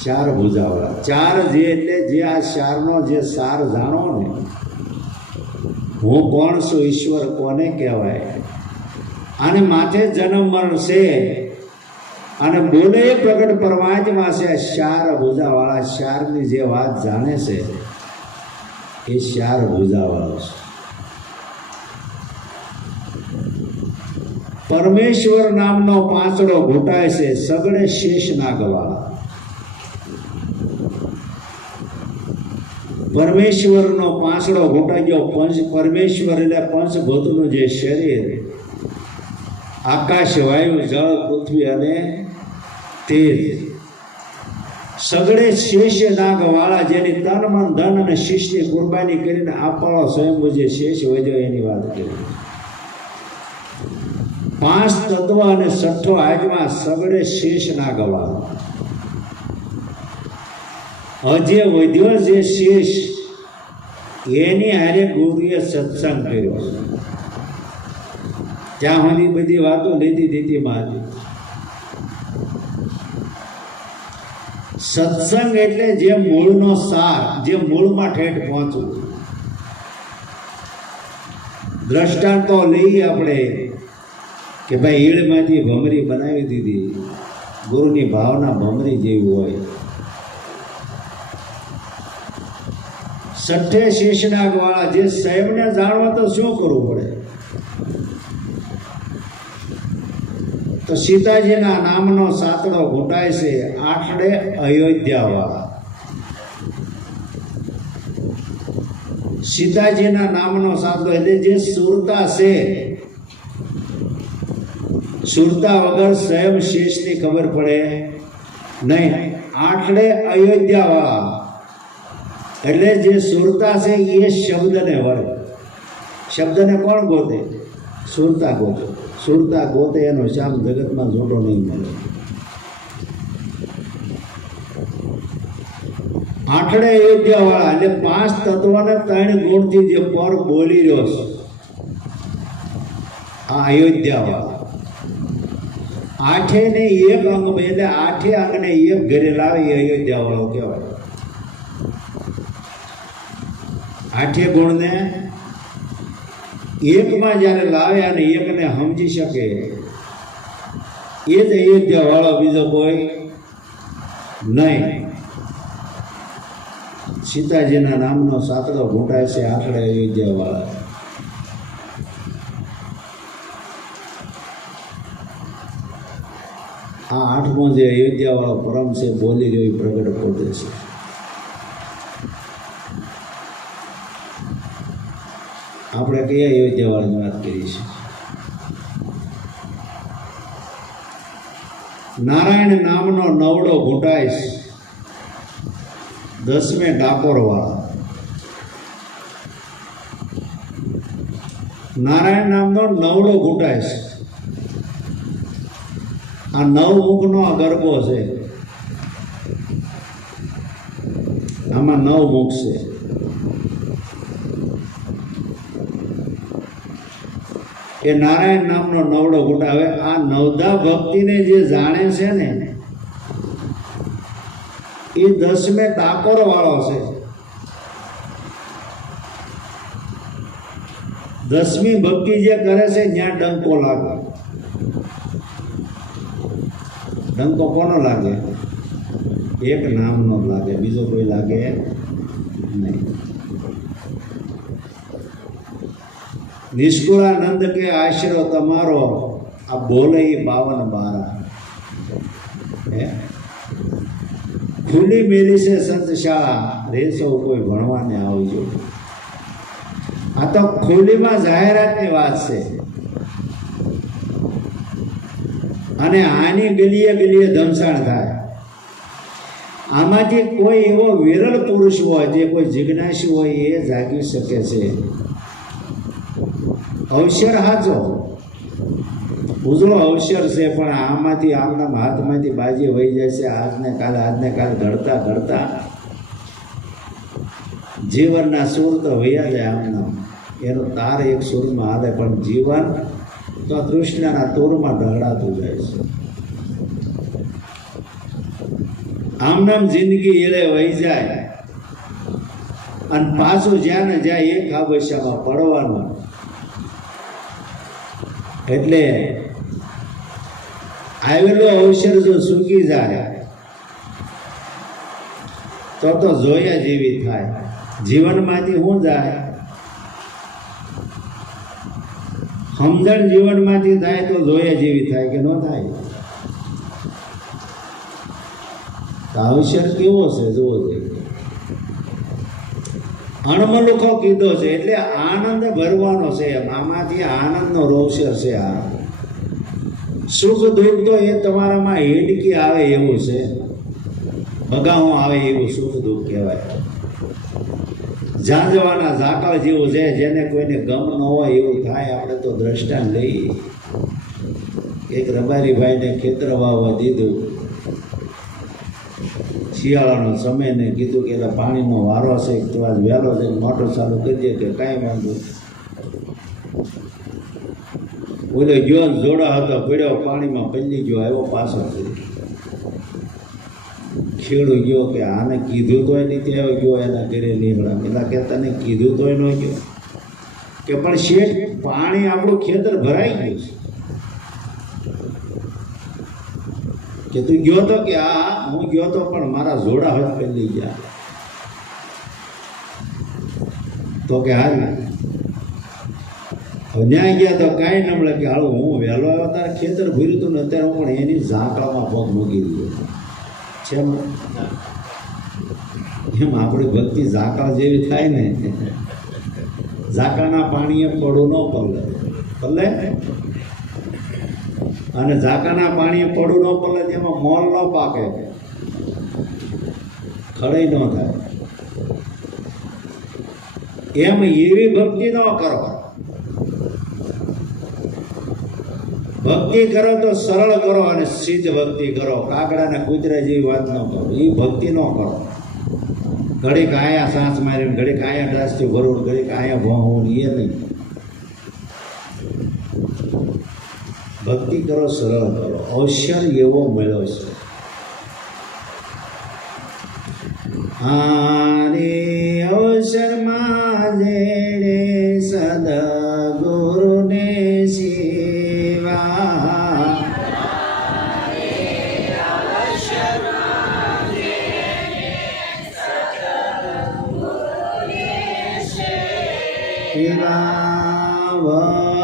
4 ભુજાવાળા. 4 જે એટલે જે આ 4નો જે સાર જાણો ને, હું કોણ છું, ઈશ્વર કોને કહેવાય, આને માથે જન્મ મરણ છે, અને બોલે પ્રગટ પરમાત્મા છે. 4 ભુજાવાળા 4ની જે વાત જાણે છે એ 4 ભુજાવાળો છે. પરમેશ્વર નામનો પાંચડો ઘૂંટાય છે સગડે શેષ નાગવાળા. પરમેશ્વરનો પાંચડો ઘૂંટાઈ ગયો. પરમેશ્વર એટલે પંચભૂતનું જે શરીર, આકાશ, વાયુ, જળ, પૃથ્વી અને તેજ, સગડે શેષ નાગ વાળા જેની તન મન ધન અને શીશની કુરબાની કરીને આપવાળો સ્વયંભૂ જે શેષ વધ્યો એની વાત કરી. 5 તત્વ અને 6 આજમાં સગડે શેષ નાગ વાળા. હજે વધ્યો જે શેષ એની હારે ગુરુએ સત્સંગ કર્યો. ત્યાં સુધી બધી વાતો લીધી દીધીમાં હતી. સત્સંગ એટલે જે મૂળનો સાર, જે મૂળમાં ઠેઠ પહોંચવું. દ્રષ્ટાંતો લઈએ આપણે કે ભાઈ ઈળમાંથી ભમરી બનાવી દીધી. ગુરુની ભાવના ભમરી જેવી હોય. 6 શેષનાગ વાળા જે સ્વયંને જાણવા તો શું કરવું પડે? તો સીતાજીના નામનો સાતડો ઘૂંટાય છે 8 અયોધ્યા વાળા. સીતાજીના નામનો સાતડો એટલે જે સુરતા છે. સુરતા વગર સ્વયં શેષની ખબર પડે નહીં. 8 અયોધ્યા વાળા એટલે જે સુરતા છે એ શબ્દને વળે. શબ્દને કોણ ગોતે? સુરતા ગોતે. સુરતા ગોતે એનો શ્યામ જગતમાં જોડો નહીં મળે. 8 અયોધ્યા વાળા એટલે 5 તત્વને 3 ગુણથી જે પર બોલી રહ્યો છે આ અયોધ્યા વાળા. 8 ને 1 અંગ એટલે 8 અંગને 1 ઘરે લાવે એ અયોધ્યા વાળો કહેવાય. 8 ગુણને 1માં જ્યારે લાવે અને 1ને સમજી શકે એ જ અયોધ્યા વાળો, બીજો કોઈ નહીં. સીતાજીના નામનો સાતડો ઘૂંટાય છે 8 અયોધ્યા વાળા. આ 8મો જે અયોધ્યા વાળો પરમ છે બોલી રહ્યો એ પ્રગટ પોતે છે. આપણે કયા અયોધ્યા વાળાની વાત કરી છે? નારાયણ નામનો નવડો ઘૂંટાય છે 10મે ડાકોર વાળા. નારાયણ નામનો નવડો ઘૂંટાય છે. આ 9 મુખનો ગરબો છે. આમાં 9 મુખ છે. એ નારાયણ નામનો નવડો ઘૂંટા. હવે આ નવદા ભક્તિને જે જાણે છે ને એ 10મે ડાકોર વાળો છે. 10મી ભક્તિ જે કરે છે ત્યાં ડંકો લાગે. ડંકો કોનો લાગે? એક નામનો લાગે, બીજો કોઈ લાગે નહીં. નિષ્કુળાનંદ કે આશરો તમારો આ બોલે 52 હે. ખુલ્લી મેલી છે સંત શાળા, રેસો કોઈ ભણવાને આવજો. આ તો ખુલ્લીમાં જાહેરાતની વાત છે. અને આની ગલીએ ગલીએ ધમસાણ થાય. આમાંથી કોઈ એવો વિરળ પુરુષ હોય જે કોઈ જિજ્ઞાસુ હોય એ જાગી શકે છે. અવસર હાચો ઉજળો અવસર છે, પણ આમાંથી આમના હાથમાંથી બાજી વહી જાય છે. આજને કાલે ઘડતા ઘડતા જીવનના સુર તો વહ્યા જાય. આમના એનો તાર એક સુરમાં હાલે, પણ જીવન તો કૃષ્ણના તોરમાં ઢળાતું જાય છે. આમનામ જિંદગી એળે વહી જાય અને પાછું જ્યાં ને જ્યાં એક આબસ્યામાં પડવાનું. એટલે આવેલો અવસર જો સૂકી જાય તો જોયા જેવી થાય. જીવનમાંથી શું જાય? સમજણ જીવનમાંથી થાય તો જોયા જેવી થાય કે ન થાય? અવસર કેવો છે જોવો જોઈએ. અણમલુખો કીધો છે એટલે આનંદ ભરવાનો છે. આમાંથી આનંદનો અવસર છે. આ સુખ દુઃખ તો એ તમારામાં હેડકી આવે એવું છે. બગાઉં આવે એવું સુખ દુઃખ કહેવાય. ઝાંઝવાના ઝાકળ જેવું છે, જેને કોઈને ગમ ન હોય એવું થાય. આપણે તો દ્રષ્ટાંત લઈએ. એક રબારીભાઈને ખેતર વાવવા દીધું. શિયાળાનો સમય ને કીધું કે એટલે પાણીનો વારો છે તો આજ વહેલો છે, મોટર ચાલુ કરી દે કે કાંઈ વાંધો. ઓલો ગયો જોડા હતો, પડ્યો પાણીમાં પલ્લી ગયો, આવ્યો પાછો. ખેડૂ ગયો કે આને કીધું તોય નહીં ત્યાં ગયો, એના ઘરે નીકળ્યા. પેલા કે તને કીધું તોય ન ગયો કે પણ શેઠ પાણી આપણું ખેતર ભરાઈ ગયું છે. કે તું ગયો તો કે હા હું ગયો તો, પણ મારા જોડા હાથ પલ્લી ગયા. તો કે હાલ ન્યાય ગયા તો કાંઈ ન મળે કે હાલો હું વહેલો આવ્યો તારે ખેતર ભર્યું હતું ને અત્યારે હું પણ એની ઝાંકળામાં પગ મૂકી દીધો છે. એમ આપણી ભક્તિ ઝાકળ જેવી થાય ને. ઝાકળના પાણીએ પડું ન પલે પલે, અને ઝાકળના પાણીએ પડું ન પલે તેમાં મોલ ન પાકે, ખડાઈ ન થાય. એમ એવી ભક્તિ ન કરો. ભક્તિ કરો તો સરળ કરો અને સિદ્ધ ભક્તિ કરો. કાગડા ને કૂતરા જેવી વાત ન કરો, એ ભક્તિ ન કરો. ઘડીક આયા સાસ મારીને, ઘડીક આયા ગ્લાસથી ભરવું, ઘડીક આયા ભોંવું, એ નહીં. ભક્તિ કરો, સરળ કરો. અવસર એવો મળ્યો છે. આરે અવસરમાં જેણે સદગુરુને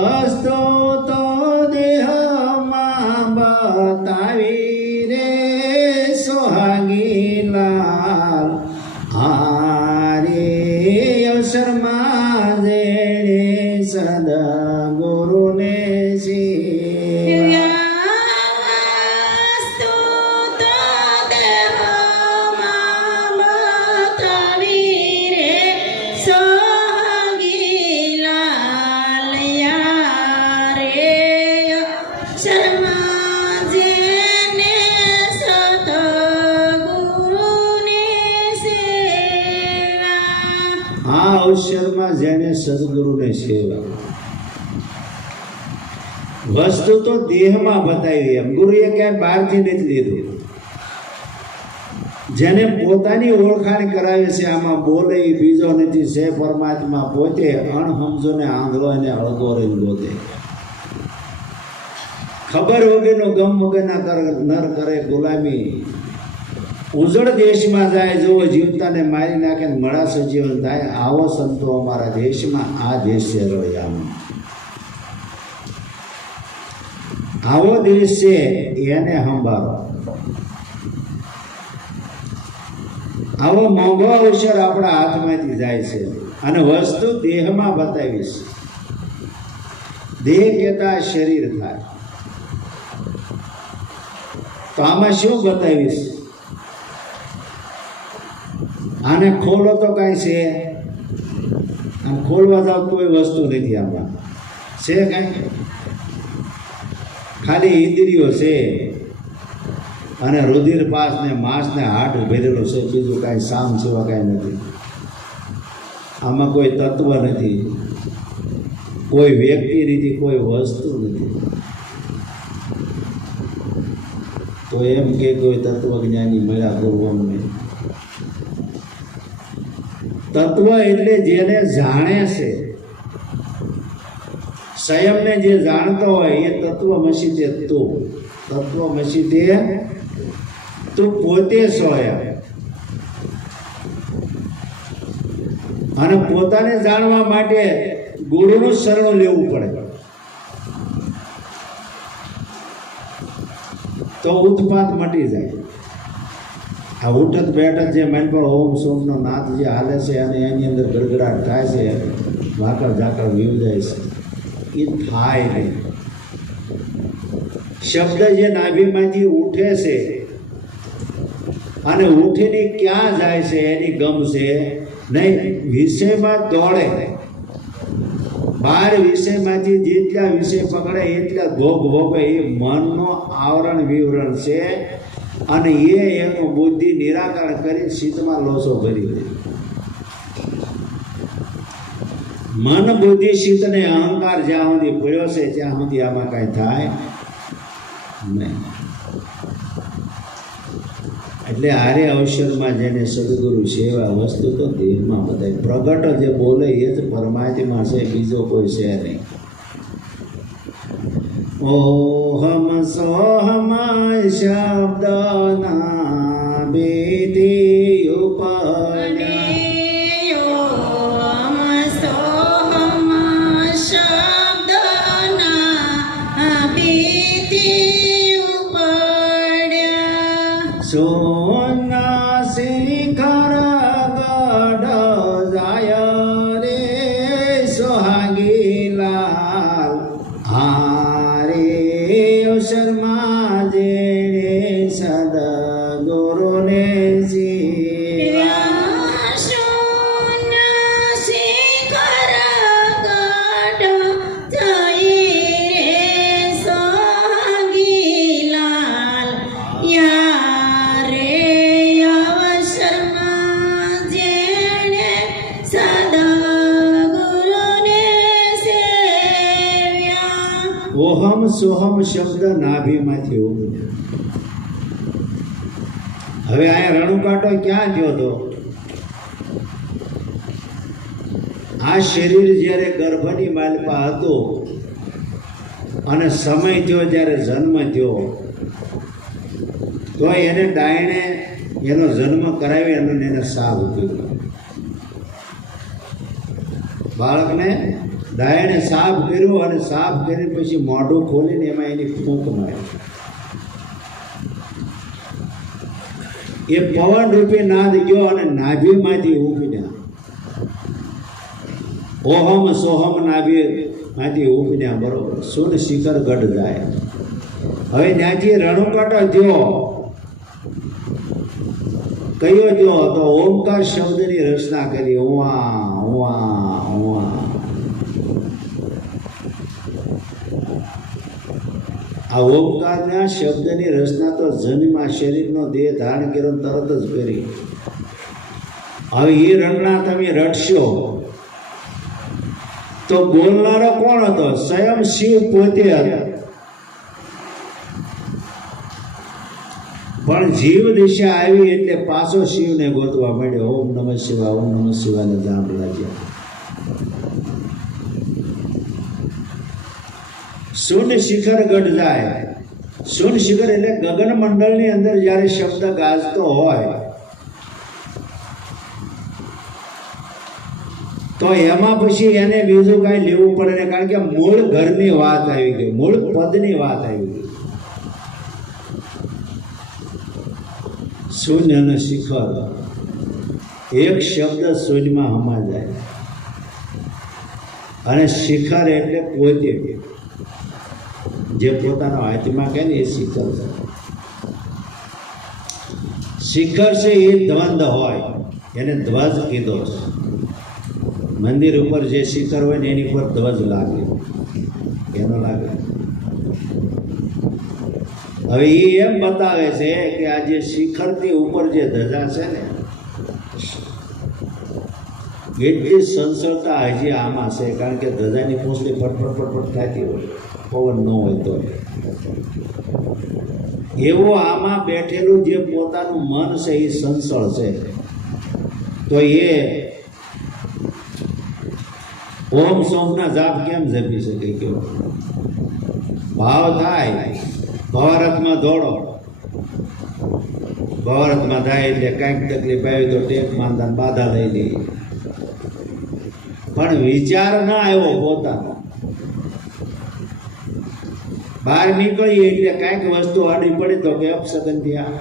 વસ્તુ તો દેહમાં બતાવી રે સોહાગી લાલ. આરે અવસરમાં જેણે સદગુરુને અવસરમાં જેને સદગુરુને સેવા. વસ્તુ તો દેહમાં બતાવી, એમ ગુરુએ ક્યાંય બહારથી નથી લીધું. જેને પોતાની ઓળખાણ કરાવે છે, આમાં બોલે એ બીજો નથી, છે પરમાત્મા પોતે. અણહમજો ને આંધળો એને અળગો રહી ગોતે. ખબર વગરનો ગમ વગરના નર કરે ગુલામી. ઉજળ દેશમાં જાય જોવો જીવતાને મારી નાખે મળા સજીવન થાય. આવો સંતો અમારા દેશમાં આ દેશ છે રોયામ. આવો દેશ છે એને સંભાળો. આવો મોંઘો અવસર આપણા હાથમાંથી જાય છે અને વસ્તુ દેહમાં બતાવીશ. દેહ કહેતા શરીર થાય. તો આમાં શું બતાવીશ? આને ખોલો તો કાંઈ છે, આમ ખોલવા જાવ કોઈ વસ્તુ નથી આમાં. છે કાંઈ? ખાલી ઇન્દ્રિયો છે અને રુધિર પાસ ને માંસ ને હાડ ભરેલું છે, બીજું કાંઈ સામ સિવા કાંઈ નથી. આમાં કોઈ તત્વ નથી, કોઈ વ્યક્તિ નથી, કોઈ વસ્તુ નથી. તો એમ કે કોઈ તત્વજ્ઞાની મળ્યા ગુરુ અમને. તત્વ એટલે જેને જાણે છે. સંયમને જે જાણતો હોય એ તત્વમસી તે તું. તત્વમસી તે તું પોતે સ્વયં. અને પોતાને જાણવા માટે ગુરુનું શરણ લેવું પડે. તો ઉત્પાત મટી જાય. આ ઉઠત બેઠત જે માઇન્ડ પર ઓમ સોમનો નાદ જે હાલે છે અને એની અંદર ગડગડાટ થાય છે, વાકડ ઝાકળ વીવ જાય છે, એ થાય નહીં. શબ્દ જે નાભીમાંથી ઉઠે છે અને ઉઠીને ક્યાં જાય છે એની ગમશે નહીં, વિષયમાં દોડે. બાર વિષયમાંથી જેટલા વિષય પકડે એટલા ભોગ ભોગે. એ મનનો આવરણ વિવરણ છે અને એ એનું બુદ્ધિ નિરાકરણ કરી શીતમાં લોસો ભરી દે. મન બુદ્ધિ શીત ને અહંકાર જ્યાં સુધી પડ્યો છે ત્યાં સુધી આમાં કાંઈ થાય નહીં. એટલે આરે અવસરમાં જેને સદગુરુ સેવા વસ્તુ તો દેહમાં બધા પ્રગટ જે બોલે એ જ પરમાત્મા છે, બીજો કોઈ છે નહીં. ઓહમ સોહમ શબ્દ ના બેદી ઉપડ્યા. સોના શિખર ગઢ જાય રે સોહાગી લાલ. હારે અવસરમાં જેણે સદગુરુને ઓહમ સોહમ શબ્દ નાભીમાંથી ઉગડ્યો. હવે અહીંયા રણુકાંટો ક્યાં થયો હતો? આ શરીર જ્યારે ગર્ભની માલપા હતું અને સમય થયો જ્યારે જન્મ થયો તો એને ડાયણે એનો જન્મ કરાવી અને એને સાવ કર્યો. બાળકને દાયણે સાફ કર્યું અને સાફ કરીને પછી મોઢું ખોલીને એમાં એની ફૂંક મારી. એ પવન રૂપી નાદ ગયો અને નાભીમાંથી ઉપડ્યા. ઓહમ સોહમ નાભીમાંથી ઉપડ્યા. બરોબર. સુન શિખર ગઢ જાય. હવે ત્યાંથી રણુકાંટો થયો કયો થયો તો ઓમકાર શબ્દની રચના કરી. ઉવા ઉવા ઉવા. આ ઓમકારના શબ્દની રચના તો જન્મમાં શરીરનો દેહ ધારણ કર્યો તરત જ કરી. હવે એ રટણા તમે રટશો તો બોલનારો કોણ હતો? સ્વયં શિવ પોતે હતા. પણ જીવ દિશા આવી એટલે પાછો શિવને ગોતવા માંડ્યો. ઓમ નમઃ શિવાય, ઓમ નમઃ શિવાય જાપ લાગ્યા. શૂન્ય શિખર ગઢ જાય. શૂન્ય શિખર એટલે ગગન મંડળની અંદર જ્યારે શબ્દ ગાજતો હોય તો એમાં પછી એને બીજું કાંઈ લેવું પડે ને, કારણ કે મૂળ ઘરની વાત આવી ગઈ, મૂળ પદની વાત આવી ગઈ. શૂન્ય અને શિખર એક શબ્દ શૂન્યમાં હમા જાય અને શિખર એટલે પોતે જે પોતાનો હાથમાં કહે ને એ શિખર છે. શિખર છે એ દ્વંદ હોય, એને ધ્વજ કીધો છે. મંદિર ઉપર જે શિખર હોય ને એની પર ધ્વજ લાગે, એનો લાગે. હવે એ એમ બતાવે છે કે આ જે શિખરથી ઉપર જે ધજા છે ને એટલી સંસળતા હજી આમાં છે, કારણ કે ધજાની પૂંછડી ફટફટ ફટફટ થતી હોય, પવન ન હોય તો. એવું આમાં બેઠેલું જે પોતાનું મન છે એ સંસળ છે. તો એ ઓમ સોમના જાપ કેમ જપી શકે? કેવો ભાવ થાય ભવારથમાં દોડો, ભવારથમાં થાય એટલે કાંઈક તકલીફ આવી તો ટેક માંદાન બાધા લઈ લઈએ, પણ વિચાર ના આવ્યો પોતાનો. બહાર નીકળીએ એટલે કાંઈક વસ્તુ આડી પડી તો કે અપસગન થયા,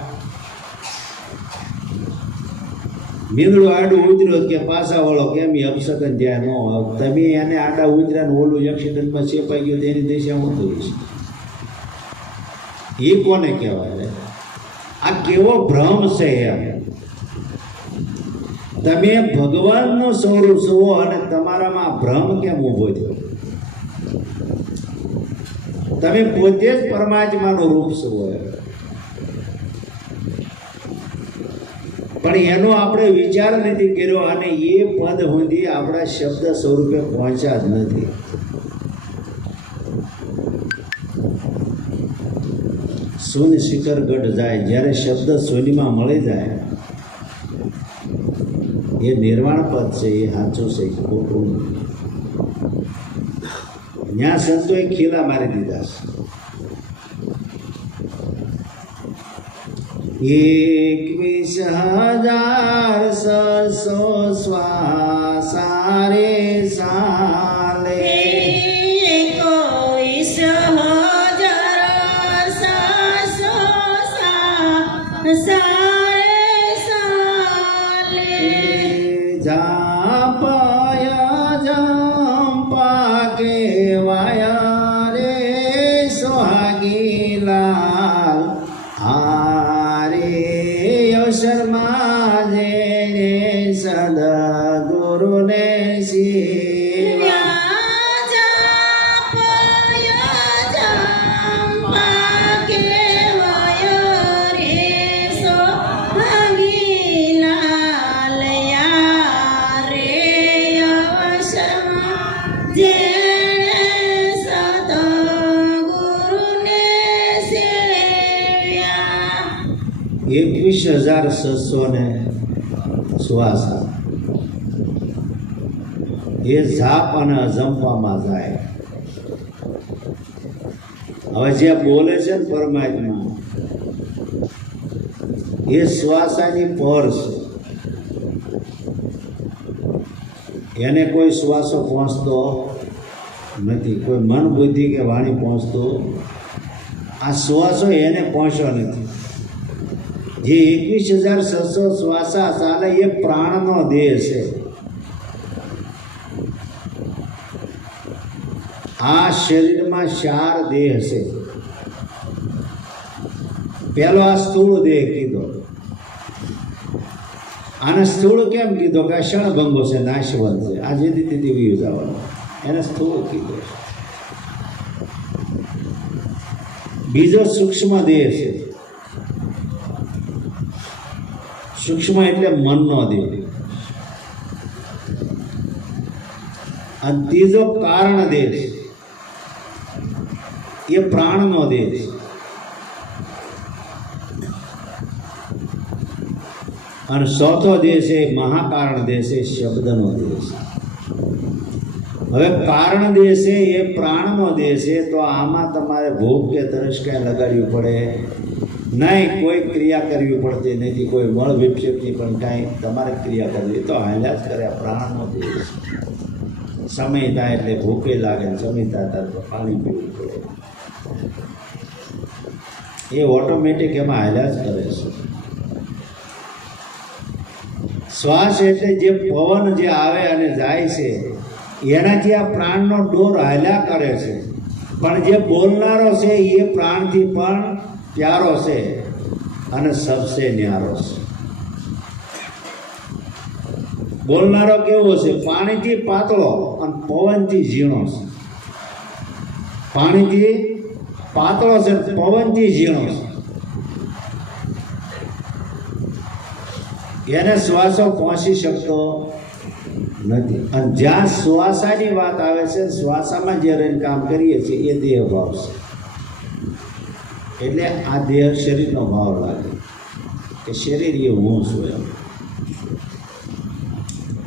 મીંદડું આડું ઉતર્યું કે પાછા વળો કેમ એ અપસગન થયા. નો તમે એને આડા ઉતર્યા ને ઓલું એક્સિડન્ટમાં ચેપાઈ ગયું એની દિશા હું થયું છે, એ કોને કહેવાય? આ કેવો ભ્રમ છે એમ. તમે ભગવાનનું સ્વરૂપ છો અને તમારામાં ભ્રમ કેમ ઊભો થયો? તમે પોતે જ પરમાત્માનું રૂપ છો એમ. પણ એનો આપણે વિચાર નથી કર્યો અને એ પદ સુધી આપણા શબ્દ સ્વરૂપે પહોંચ્યા જ નથી. શૂન્ય શિખર ગઢ જાય, જ્યારે શબ્દ શૂન્યમાં મળી જાય એ નિર્વાણ પદ છે. એ સાચું છે, ખોટું નથી. ત્યાં સંતોએ ખીલા મારી દીધા છે. 21,700 શ્વાસારે સાલે, 21,700 જાપયા જંપા કેવાયા રે સોહાગીલાલ, હારે અવસરમાં જેને સદગુરુને શિવા. Yeah. 21,600 શ્વાસ એ ઝાપ અને અજંપામાં જાય. હવે જે બોલે છે ને પરમાત્મા, એ શ્વાસાની પર છે. એને કોઈ શ્વાસો પહોંચતો નથી, કોઈ મન બુદ્ધિ કે વાણી પહોંચતો. આ શ્વાસો એને પહોંચ્યો નથી. જે 21,600 શ્વાસા ચાલે એ પ્રાણનો દેહ છે. આ શરીરમાં 4 દેહ છે. પહેલો આ સ્થૂળ દેહ કીધો. આને સ્થૂળ કેમ કીધો? કે ક્ષણભંગો છે, નાશવંત છે, આ જેથી તેથી વિયુજાવાનો, એને સ્થૂળ કીધો. બીજો સૂક્ષ્મ દેહ છે. સૂક્ષ્મ એટલે મનનો દેહ. અને ત્રીજો કારણ દેહ છે, એ પ્રાણનો દેહ છે. અને ચોથો દેહ છે મહાકારણ દેહ છે, શબ્દનો દેહ છે. હવે કારણ દેહ છે એ પ્રાણનો દેહ છે, તો આમાં તમારે ભૂખ કે તરસ ક્યાં લગાડવી પડે નહીં, કોઈ ક્રિયા કરવી પડતી નથી, કોઈ મળ વિક્ષેપની પણ કાંઈ તમારે ક્રિયા કરવી તો હાલ્યા જ કરે. પ્રાણનો દેહ છે. સમય થાય એટલે ભૂખે લાગે, સમય થાય તો પાણી પીવું પડે. એ ઓટોમેટિક એમાં હાલ્યા જ કરે છે. શ્વાસ એટલે જે પવન જે આવે અને જાય છે, એનાથી આ પ્રાણનો ડોર હાલ્યા કરે છે. પણ જે બોલનારો છે એ પ્રાણથી પણ પ્યારો છે અને સબસે ન્યારો છે. બોલનારો કેવો છે? પાણીથી પાતળો અને પવનથી ઝીણો છે. પાણીથી પાતળો છે, પવનથી ઝીણો છે. એને શ્વાસો પહોંચી શકતો નથી. અને જ્યાં શ્વાસાની વાત આવે છે, શ્વાસામાં જે રહીને કામ કરીએ છીએ એ દેહ ભાવ છે. એટલે આ દેહ શરીરનો ભાવ લાગે કે શરીર એ હું છું એમ.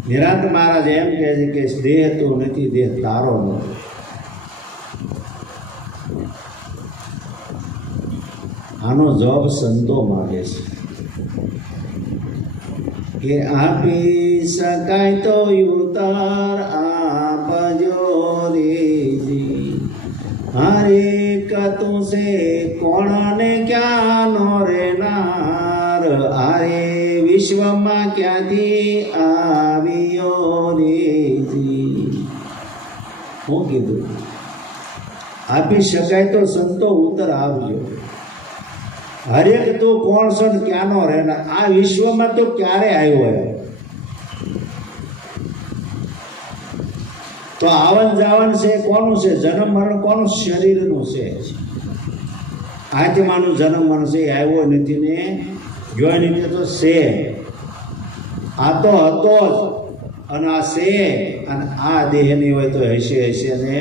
નિરાંત મહારાજ એમ કહે છે કે દેહ તો નથી, દેહ તારો નથી. આનો જવાબ સંતો માગે છે કે આપી શકાય તો ઉતાર આપજો રેજી, હરે કતું છે કોણને ક્યાંનો રે નાર, આરે વિશ્વમાં ક્યાંથી આવ્યો રેજી. હું કીધું? આપી શકાય તો સંતો ઉત્તર આવજો. હરેક તું કોણ છો ને ક્યાંનો રહેનાર, આ વિશ્વમાં તું ક્યારે આવ્યો હે? તો આવન જાવન છે કોનું છે? જન્મ મરણ કોનું? શરીરનું છે. આત્માનું જન્મ મરણ છે, આવ્યો નથી ને જોઈ નથી તો છે. આ તો હતો જ અને આ છે, અને આ દેહની હોય તો હશે હશે ને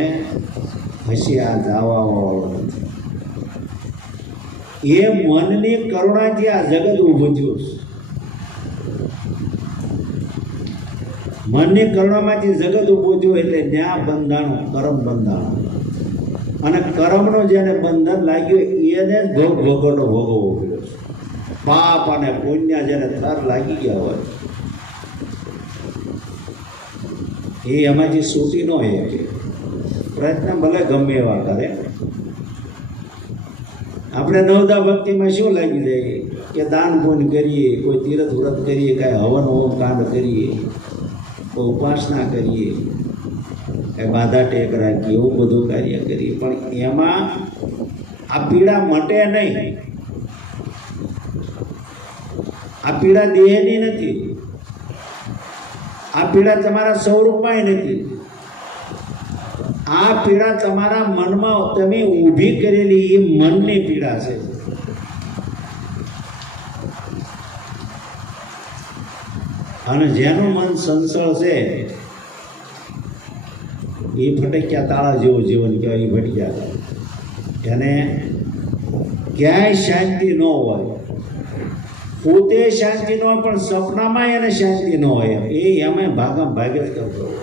હશે. આ જવા વાળો નથી. એ મનની કરુણાથી આ જગત ઊભું થયું છે. મનની કરુણામાંથી જગત ઊભું થયું એટલે ન્યા બંધાણું, કર્મ બંધાણું. અને કર્મનું જેને બંધન લાગ્યું એને જ ભોગ ભોગવટો ભોગવવો પડ્યો છે. પાપ અને પુણ્ય જેને થર લાગી ગયા હોય એ એમાંથી છૂટી ન શકે. પ્રયત્ન ભલે ગમે એવા કરે. આપણે નવદા ભક્તિમાં શું લાગી જાય કે દાન પુણ્ય કરીએ, કોઈ તીર્થ વ્રત કરીએ, કાંઈ હવન હોમ કાંડ કરીએ, કોઈ ઉપાસના કરીએ, કાંઈ બાધા ટેક રાખીએ, એવું બધું કાર્ય કરીએ, પણ એમાં આ પીડા મટે નહીં. આ પીડા દેહની નથી, આ પીડા તમારા સ્વરૂપમાં નથી. આ પીડા તમારા મનમાં તમે ઊભી કરેલી એ મનની પીડા છે. અને જેનું મન સંસળ છે એ ફટક્યા તાળા જેવું જીવન કહેવાય. એ ભટક્યા એને ક્યાંય શાંતિ ન હોય. પોતે શાંતિ ન હોય પણ સપનામાં એને શાંતિ ન હોય. એ એમાં ભાગમ ભાગે જ કરતો હોય.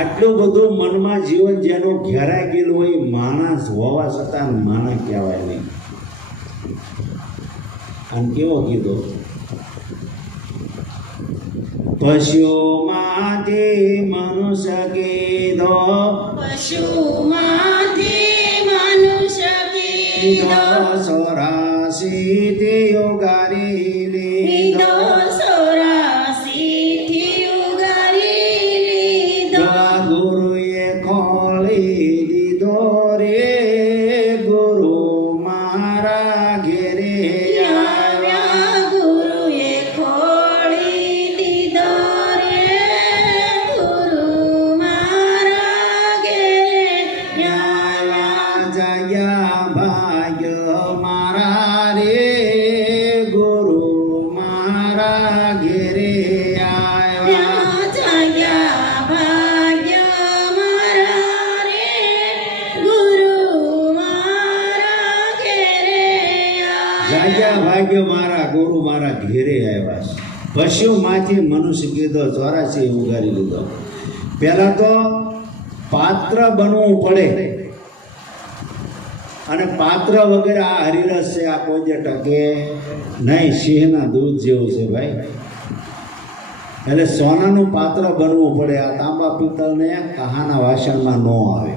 આટલું બધું મનમાં જીવન જેનું ઘેરાઈ ગયેલું હોય માણસ હોવા છતાં માણસ કહેવાય નહીં. આમ કેવો કીધો? પશુમાંથી મનુષ્ય કીધો, પશુમાંથી મનુષ્ય કીધો, 84 થી ઉગારી લીધો, 84 થી ઉગારી લીધો. ગુરુએ ખોલી દીધો રે, ગુરુ મારા ઘેરે આવ્યા. ગુરુએ ખોલી દીધો રે, ગુરુ મારા ઘેરે આવ્યા. જયા ભાગ્ય મારા રે, ગુરુ મારા ઘેરે આવ્યા. જયા ભાગ્ય મારા રે, ગુરુ મારા ઘેરે આવ્યા. જાગ્યા ભાગ્ય મારા, ગુરુ મારા ઘેરે આવ્યા. પશુમાંથી મનુષ્ય કીધો, 84 ઉગારી લીધો. પહેલા તો પાત્ર બનવું પડે, અને પાત્ર વગર આ હરિરસ છે આ કોઈ જે ટકે નહીં. સિંહના દૂધ જેવું છે ભાઈ. એટલે સોનાનું પાત્ર બનવું પડે. આ તાંબા પિત્તળને કહાના વાસણમાં ન આવે.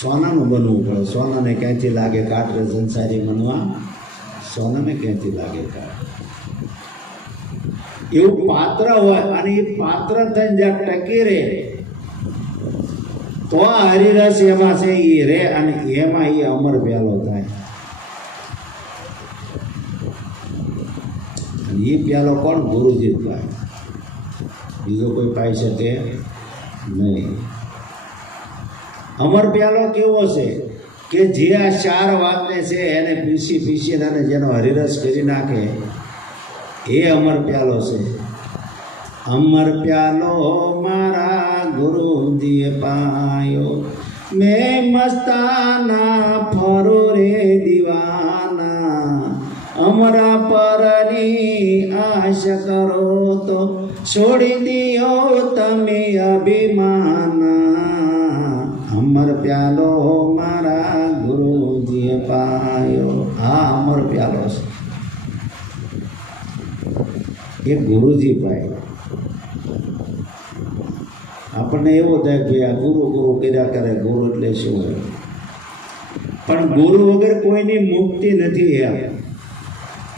સોનાનું બનવું પડે. સોનાને ક્યાંથી લાગે કાટ રે સંસારી મનવા, સોનાને ક્યાંથી લાગે કાટ. એવું પાત્ર હોય અને એ પાત્ર થઈને જ્યાં ટકી રહે તો આ હરિરસ એમાં છે એ રે, અને એમાં એ અમર પ્યાલો થાય. અને એ પ્યાલો કોણ? ગુરુજી જ પાય. બીજો કોઈ પાઈ શકે નહીં. અમર પ્યાલો કેવો છે કે જે આ 4 વાતને છે એને પીસી પીસીને અને જેનો હરિરસ કરી નાખે એ અમર પ્યાલો છે. અમર પ્યાલો મારા ગુરુજીએ પાયો, મેં મસ્તાના ફરો રે દીવાના. અમરા પરની આશ કરો તો છોડી દિયો તમે અભિમાના. અમર પ્યાલો મારા ગુરુજીએ પાયો. હા, અમર પ્યાલો છે એ ગુરુજી પાય. આપણને એવું થાય કે આ ગુરુ ગુરુ કર્યા કરે, ગુરુ એટલે શું હોય? પણ ગુરુ વગર કોઈની મુક્તિ નથી. એમ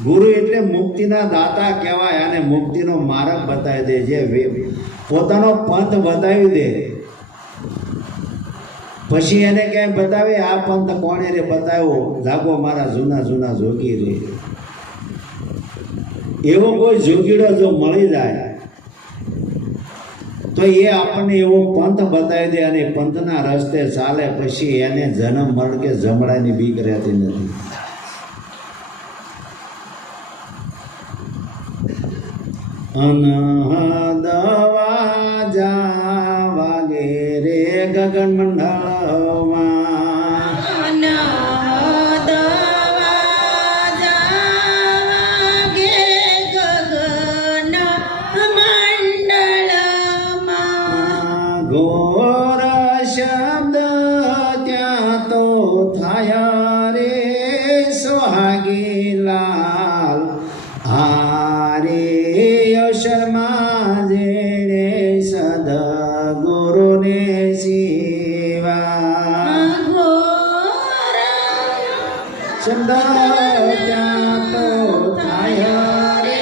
ગુરુ એટલે મુક્તિના દાતા કહેવાય. અને મુક્તિનો માર્ગ બતાવી દે, જે પોતાનો પંથ બતાવી દે. પછી એને ક્યાંય બતાવે આ પંથ કોણે રે બતાવ્યો, જાગો મારા જૂના જૂના જોગી રે. એવો કોઈ જોગીડો જો મળી જાય તો એ આપણને એવો પંથ બતાવી દે અને પંથના રસ્તે ચાલે, પછી એને જન્મ મરણ કે જમડાની બીક રહેતી નથી. અનહદ વાજા વાગે રે ગગન મંડળમાં, અનહદ વાજા વાગે ગગન મંડળમાં, ઘોર શબ્દ ત્યાં તો થાય રે સોહાગી લાલ. હારે અવસરમાં જેણે સદગુરુને શિવા, શબ્દ ત્યાં તો થાય રે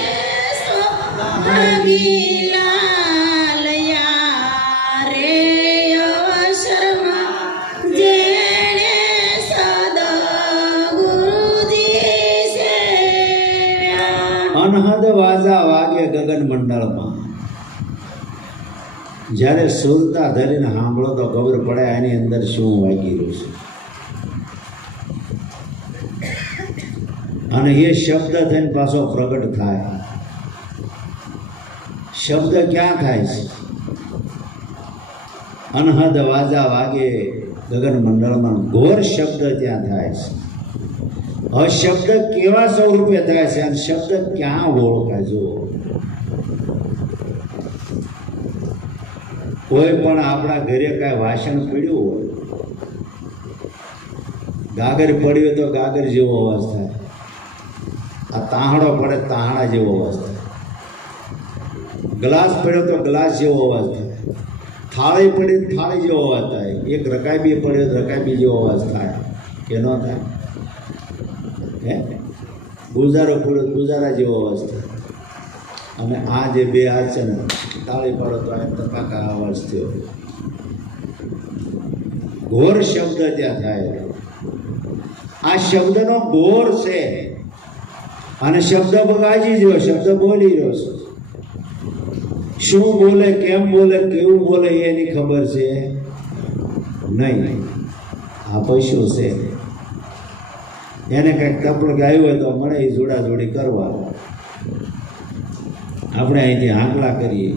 સોહાગી. અનહદ વાજા વાગે ગગન મંડળમાં. જ્યારે સુરતા ધરીને સાંભળો તો ખબર પડે એની અંદર શું વાગી રહ્યું છે. અને એ શબ્દ થઈને પાછો પ્રગટ થાય. શબ્દ ક્યાં થાય છે? અનહદ વાજા વાગે ગગન મંડળમાં ઘોર શબ્દ ત્યાં થાય છે. હવે શબ્દ કેવા સ્વરૂપે થાય છે અને શબ્દ ક્યાં ઓળખાય? જો કોઈ પણ આપણા ઘરે કાંઈ વાસણ પડ્યું હોય, ગાગર પડ્યું હોય તો ગાગર જેવો અવાજ થાય, આ તાહડો પડે તાહડા જેવો અવાજ થાય, ગ્લાસ પડ્યો તો ગ્લાસ જેવો અવાજ થાય, થાળી પડી થાળી જેવો અવાજ થાય, એક રકાબી પડ્યો તો રકાબી જેવો અવાજ થાય કે ન થાય? ગુજારો પડ્યો ગુજારા જેવો અવાજ થાય. અને આ જે બે હાથ છે ને તાળી પાડો તો આ તપાકા અવાજ થયો. ઘોર શબ્દ ત્યાં થાય. આ શબ્દનો ઘોર છે અને શબ્દ બગાજી જો શબ્દ બોલી રહ્યો છે. શું બોલે, કેમ બોલે, કેવું બોલે એની ખબર છે નહીં. આ પશુ છે, એને કંઈક તપડ ગાયું હોય તો મળે એ જોડાજોડી કરવા. આપણે અહીંથી હાંકલા કરીએ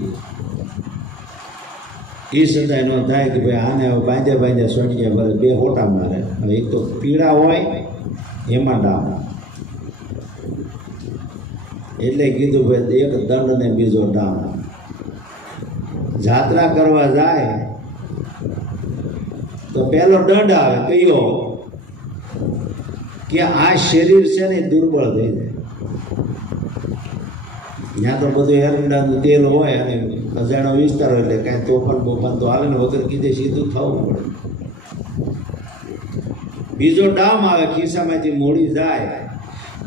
એ સદાય ન થાય કે ભાઈ આને હવે બાંધે બાંધે સોટીએ ભલે બે હોટા મારે. હવે એક તો પીડા હોય એમાં ડામ, એટલે કીધું ભાઈ એક દંડ ને બીજો ડામ. જાત્રા કરવા જાય તો પહેલો દંડ આવે કયો કે આ શરીર છે ને દુર્બળ થઈ જાય. ત્યાં તો બધું એરંડાનું તેલ હોય અને અજાણો વિસ્તાર હોય એટલે કાંઈ તોફાન બોફાન તો આવે ને વગર કીધે સીધું થવું પડે. બીજો ડામ આવે ખિસ્સામાંથી મોડી જાય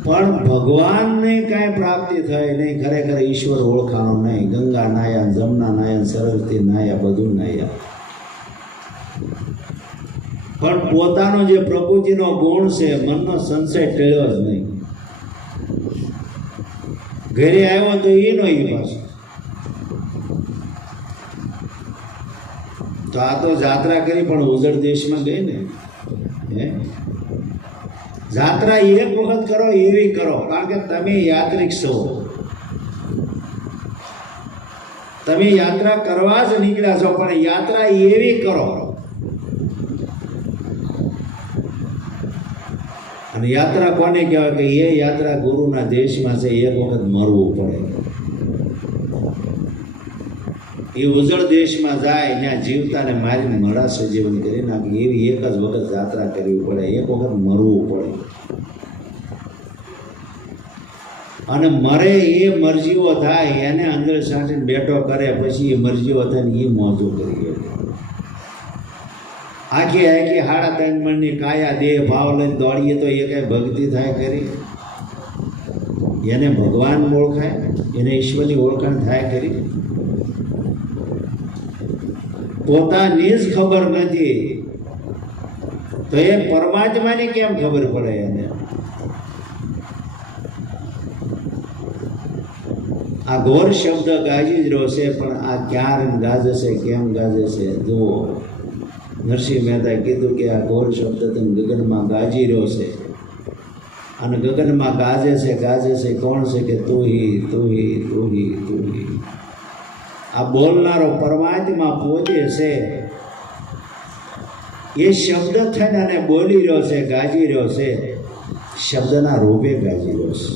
પણ ભગવાનને કાંઈ પ્રાપ્તિ થાય નહીં, ખરેખર ઈશ્વર ઓળખાણો નહીં. ગંગા નાયા, જમના નાયા, સરસ્વતી નાયા, બધું નાયા, પણ પોતાનો જે પ્રભુજીનો ગુણ છે મનનો સંશય ટેળ્યો જ નહીં. ઘરે આવ્યો તો એનો એ પાછો. તો આ તો જાત્રા કરી પણ ઉજળ દેશમાં ગઈ ને. જાત્રા એક વખત કરો એવી કરો, કારણ કે તમે યાત્રિક છો. તમે યાત્રા કરવા જ નીકળ્યા છો, પણ યાત્રા એવી કરો. અને યાત્રા કોને કહેવાય કે એ યાત્રા ગુરુના દેશમાં છે. એક વખત મરવું પડે. એ ઉજળ દેશમાં જાય ત્યાં જીવતાને મારીને મળા સજીવન કરી નાખે એવી એક જ વખત યાત્રા કરવી પડે, એક વખત મરવું પડે. અને મરે એ મરજીઓ થાય એને અંદર સાંટીને બેઠો કરે, પછી એ મરજીઓ થાય ને એ મોજો કરીએ. આખી આખી 3.5 મણની કાયા દેહ ભાવ લઈને દોડીએ તો એ કઈ ભક્તિ થાય કરી? એને ભગવાન ઓળખાય, એને ઈશ્વરની ઓળખાણ થાય કરી? પોતાની જ ખબર નથી તો એ પરમાત્માની કેમ ખબર પડે એને? આ ઘોર શબ્દ ગાજી જ રહ્યો છે, પણ આ ક્યારે ગાજે છે, કેમ ગાજે છે જુઓ. નરસિંહ મહેતાએ કીધું કે આ ઘોર શબ્દ તમે ગગનમાં ગાજી રહ્યો છે, અને ગગનમાં ગાજે છે કોણ છે? કે તું હી તું હી તું હી તું હી. આ બોલનારો પરમાત્મા પોતે છે. એ શબ્દ થઈને અને બોલી રહ્યો છે, ગાજી રહ્યો છે, શબ્દના રૂપે ગાજી રહ્યો છે.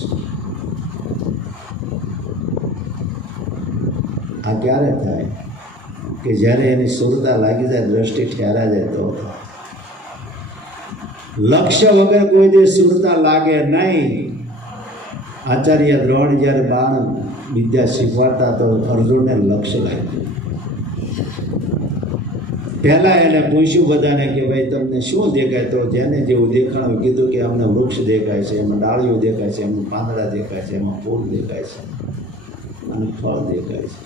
આ ક્યારે થાય? કે જ્યારે એની સુરતા લાગી જાય, દ્રષ્ટિ ઠેરા જાય તો થાય. લક્ષ્ય વગર કોઈ દે સુરતા લાગે નહીં. આચાર્ય દ્રોણ જ્યારે બાણ વિદ્યા શીખવાડતા તો અર્જુનને લક્ષ્ય લાગ્યું. પહેલાં એને પૂછ્યું બધાને કે ભાઈ તમને શું દેખાય? તો જેને જેવું દેખાણું કીધું કે અમને વૃક્ષ દેખાય છે, એમાં ડાળીઓ દેખાય છે, એમાં પાંદડા દેખાય છે, એમાં ફૂલ દેખાય છે અને ફળ દેખાય છે.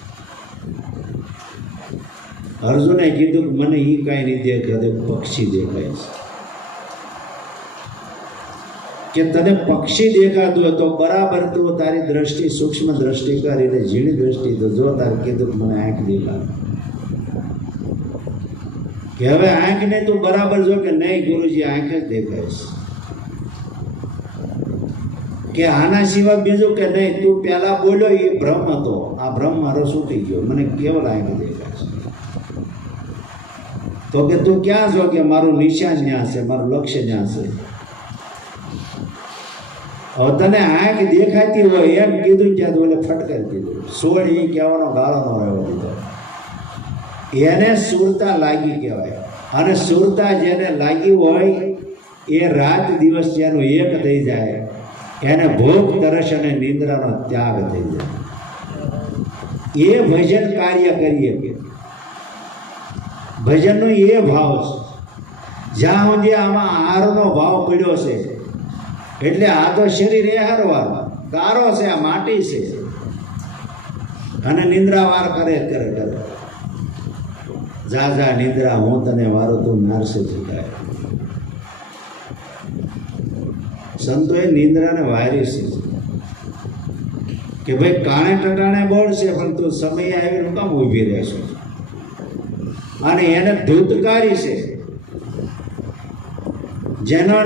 અર્જુને કીધું કે મને એ કાંઈ નહીં દેખાય, પક્ષી દેખાય છે. કે તને પક્ષી દેખાતું હોય તો બરાબર તું તારી દ્રષ્ટિ સૂક્ષ્મ દ્રષ્ટિ કરી, એટલે ઝીણી દ્રષ્ટિ તો જો તારે કીધું કે મને આંખ દેખાય, કે હવે આંખને તું બરાબર જો કે નહીં ગુરુજી આંખ જ દેખાય છે, કે આના સિવાય બીજું કે નહીં તું પહેલા બોલ્યો એ ભ્રમ હતો, આ ભ્રમ મારો છૂટી ગયો, મને કેવલ આંખ દેખાય છે. તો કે તું ક્યાં છો? કે મારું નિશાન ન્યા છે, મારું લક્ષ્ય ન્યા છે. હવે તને આંખ દેખાતી હોય એમ કીધું ત્યાં તો એટલે ફટકારી દીધું. સોળ એ કહેવાનો ગાળો ન રહ્યો દીધો. એને સુરતા લાગી કહેવાય. અને સુરતા જેને લાગી હોય એ રાત દિવસ જેનું એક થઈ જાય, એને ભૂખ તરસ અને નિંદ્રાનો ત્યાગ થઈ જાય. એ ભજન કાર્ય કરીએ કે ભજનનો એ ભાવ છે. જ્યાં સુધી આમાં આહારનો ભાવ પડ્યો છે એટલે આ તો શરીર એ હારવાર ગારો છે, આ માટી છે, અને નિંદ્રાવાર કરે કરે કરે. જા જા નિંદ્રા હું તને વારો તું નારસે ઝુકાય. સંતોએ નિંદ્રાને વારી છે કે ભાઈ કાણે ટટાણે બોલશે પણ તું સમય આવીને કામ ઊભી રહેશો. અને એને ધૂતકારી છે જેનો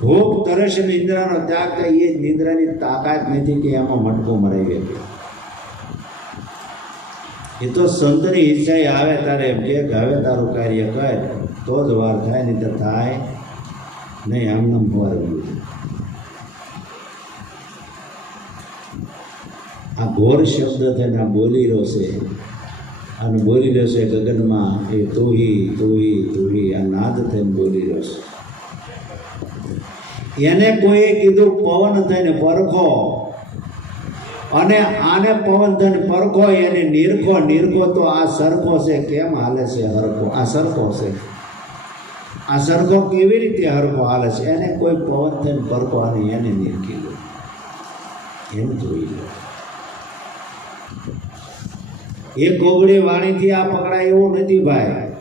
ભૂખ તરસ નિંદ્રાનો ત્યાગ થાય. એ નિંદ્રાની તાકાત નથી કે એમાં મટકો મરાવી શકે. એ તો સંતની ઈચ્છા આવે તારે એમ કે હવે તારું કાર્ય કર તો જ વાર થાય, નહીં તો થાય નહીં. આમને ફરવું. આ ઘોર શબ્દ થઈને આ બોલી રહ્યો છે, અને બોલી રહ્યો છે ગગનમાં એ તુહી તુહી તુહી, આ નાદ થઈને બોલી રહ્યો છે. એને કોઈએ કીધું પવન થઈને પરખો, અને આને પવન થઈને પરખો, એને નિરખો. નિરખો તો આ સરખો છે કેમ હાલે છે હરખો? આ સરખો છે, આ સરખો કેવી રીતે હરખો હાલે છે? એને કોઈ પવન થઈને પરખો અને એને નિરખી લો, એમ જોઈ લો. એ કોગળી વાણીથી આ પકડાય એવું નથી ભાઈ.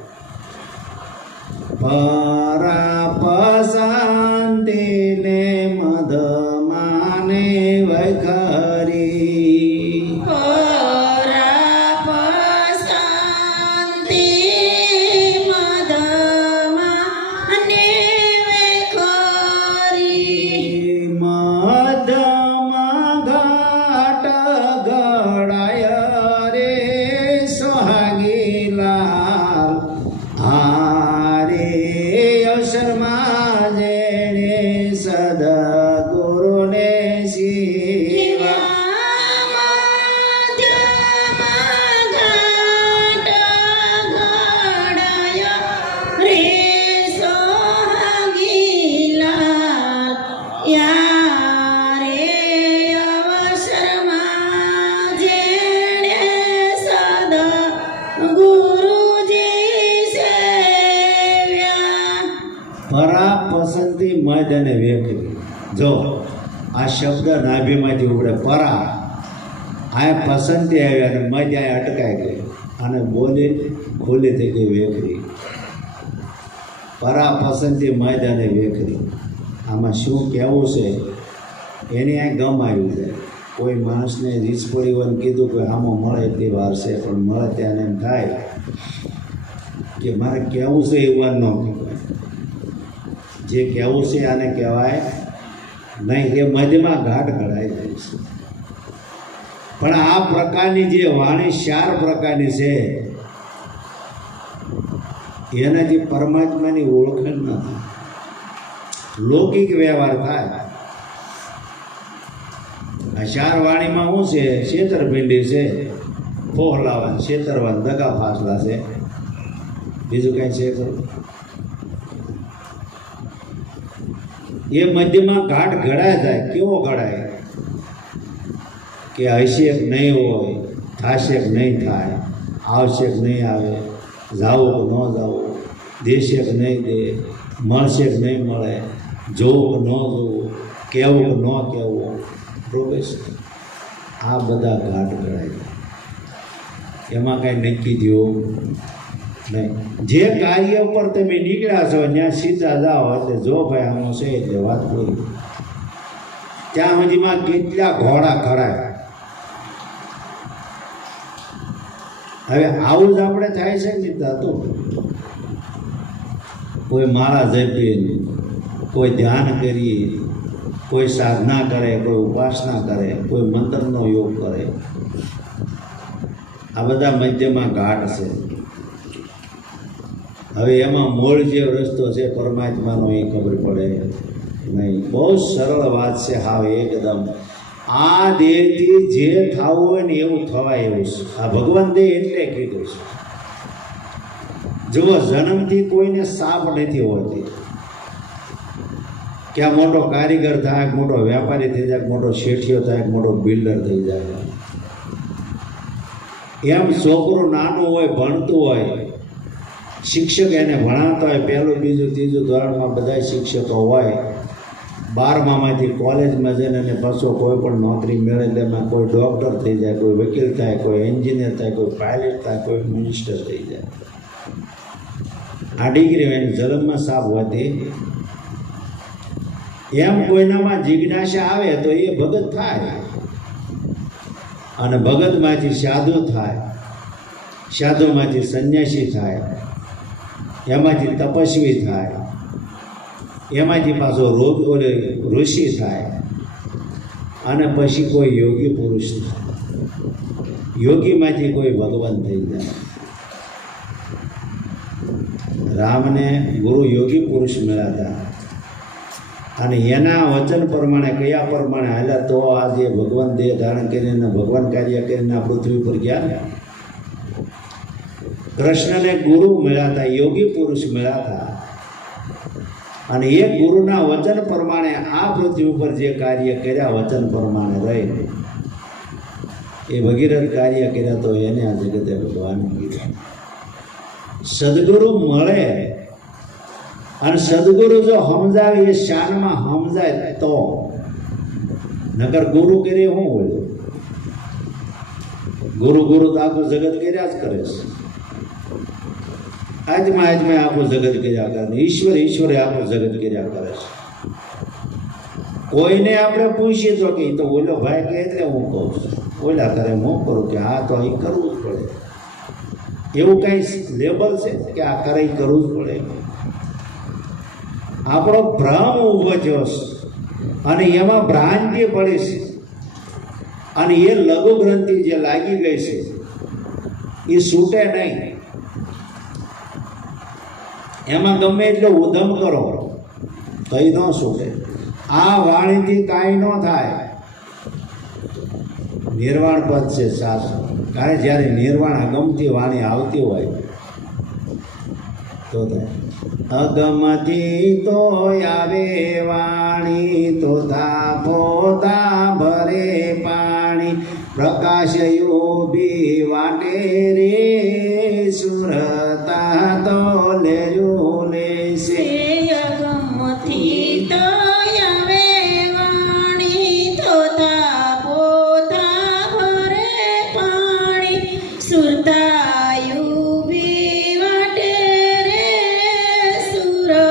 પરા પસંતે ને મધમાને વખરી, પરા પસંતે મધમાને વખરી, મધમાં ઘાટ ઘડાય રે સોહાગીલાલ. હારે અવસરમાં જેણે સદગુરુને શિવા, પરા પસંદી મધ અને વેખરી. જો આ શબ્દ નાભીમાંથી ઉપડે પરા, આ પસંદી આવી અને મધ આ અટકાઈ ગઈ અને બોલી ખુલ્લી થઈ ગઈ વેખરી. પરા પસંદથી મેદાને વેખરી. આમાં શું કહેવું છે એની આ ગમ આવી જાય. કોઈ માણસને રીસ પડી હોય ને કીધું કે આમાં મળે એટલી વાર છે, પણ મળે ત્યાં એમ થાય કે મારે કહેવું છે એ વાર ન કહેવાય. જે કહેવું છે આને કહેવાય નહીં. એ મધ્યમાં ઘાટ ઘડાઈ જાય છે. પણ આ પ્રકારની જે વાણી 4 પ્રકારની છે એનાથી પરમાત્માની ઓળખાણ ન થાય, લૌકિક વ્યવહાર થાય. આ 4 વાણીમાં શું છે? છેતરપિંડી છે, ફોહલાવા, છેતરવા, દગા ફાસલા છે. બીજું કાંઈ છે ખરું? એ મધ્યમાં ઘાટ ઘડાય થાય. કેવો ઘડાય? કે હશે કે નહીં હોય, થશે કે નહીં થાય, આવશે કે નહીં આવે, જાવું કે ન જાવું, દેશે કે નહીં દે, મળશે કે નહીં મળે, જોવું કે ન જોવું, કહેવું કે ન કહેવું, પ્રોફેસર આ બધા ઘાટ ઘડાય. એમાં કાંઈ નક્કી થયું નહીં. જે કાર્ય પર તમે નીકળ્યા છો ત્યાં સીધા જાઓ એટલે જો ભાઈ આમાં છે એટલે વાત પૂરી. ત્યાં સુધીમાં કેટલા ઘોડા ખડાય. હવે આવું જ આપણે થાય છે ને થતું. કોઈ માળા જપીએ, કોઈ ધ્યાન કરીએ, કોઈ સાધના કરે, કોઈ ઉપાસના કરે, કોઈ મંત્રનો યોગ કરે. આ બધા મધ્યમાં ઘાટ છે. હવે એમાં મૂળ જે રસ્તો છે પરમાત્માનો એ ખબર પડે નહીં. બહુ સરળ વાત છે. હાવ એકદમ આ દેહથી જે થવું હોય ને એવું થવાય એવું છે. આ ભગવાન દેહ એટલે કીધું છે. જુઓ, જન્મથી કોઈને સાપ નથી હોતી કે આ મોટો કારીગર થાય, મોટો વેપારી થઈ જાય, મોટો શેઠિયો થાય, મોટો બિલ્ડર થઈ જાય. એમ છોકરું નાનું હોય, ભણતું હોય, શિક્ષક એને ભણાવતા હોય, 1લું 2જું 3જું ધોરણમાં બધા શિક્ષકો હોય. 12મામાંથી કોલેજમાં જઈને અને પાછો કોઈ પણ નોકરી મેળવે એમાં કોઈ ડૉક્ટર થઈ જાય, કોઈ વકીલ થાય, કોઈ એન્જિનિયર થાય, કોઈ પાયલટ થાય, કોઈ મિનિસ્ટર થઈ જાય. આ ડિગ્રી એની જન્મમાં સાપ હોતી. એમ કોઈનામાં જિજ્ઞાસા આવે તો એ ભગત થાય, અને ભગતમાંથી સાધુ થાય, સાધુમાંથી સંન્યાસી થાય, એમાંથી તપસ્વી થાય, એમાંથી પાછો ઋષિ થાય, અને પછી કોઈ યોગી પુરુષ થાય. યોગીમાંથી કોઈ ભગવાન થઈ જાય. રામને ગુરુ યોગી પુરુષ મળ્યા હતા, અને એના વચન પ્રમાણે કયા પ્રમાણે હાલ્યા તો આજે ભગવાન દેહ ધારણ કરીને ભગવાન કાર્ય કરીને આ પૃથ્વી પર ગયા ને. કૃષ્ણને ગુરુ મળ્યા હતા, યોગી પુરુષ મળ્યા હતા, અને એ ગુરુના વચન પ્રમાણે આ પૃથ્વી ઉપર જે કાર્ય કર્યા વચન પ્રમાણે રહી એ ભગીરથ કાર્ય કર્યા તો એને આ જગતે ભગવાન કીધું. સદગુરુ મળે અને સદગુરુ જો સમજાવે એ શાનમાં સમજાય તો, નકર ગુરુ કરે શું હોય? ગુરુ તો આખું જગત કર્યા જ કરે છે. આજમાં આખું જગત કર્યા કરે, ઈશ્વરે આખું જગત કર્યા કરે છે. કોઈને આપણે પૂછીએ તો કે તો ઓલો ભાઈ કે એટલે હું કહું છું, ઓલા કરે હું કરું કે હા તો અહીં કરવું જ પડે. એવું કાંઈ લેબલ છે કે આ કરે કરવું જ પડે? આપણો ભ્રમ ઊભો થયો છે અને એમાં ભ્રાંતિ પડી છે, અને એ લઘુ ગ્રંથિ જે લાગી ગઈ છે એ છૂટે નહીં. એમાં ગમે એટલે ઉધમ કરો તો એ ન છૂટે. આ વાણીથી કાંઈ ન થાય. નિર્વાણ પદ છે સાચું. કારણ જ્યારે નિર્વાણ અગમથી વાણી આવતી હોય તો થાય. અગમથી તો આવે વાણી તો પોતા ભરે પાણી, પ્રકાશ યોબી વાટે રે સુરતા તો લેજો લેશે. અગમથી તો આવે વાણી તોતા પોતા ભરે પાણી, સુરતાયુ બી વાટે રે સુરતા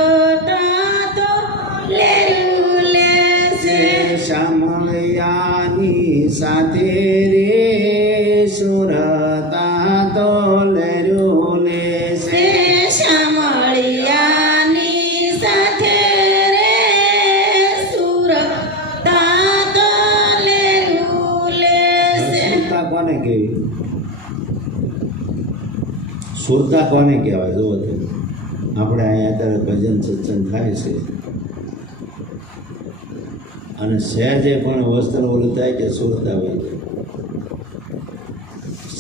સુરતા કોને કહેવાય? જુઓ તમે, આપણે અહીંયા અત્યારે ભજન સત્સંગ થાય છે અને સહેજે પણ વસ્ત્ર ઓલું થાય કે સુરતા હોય છે.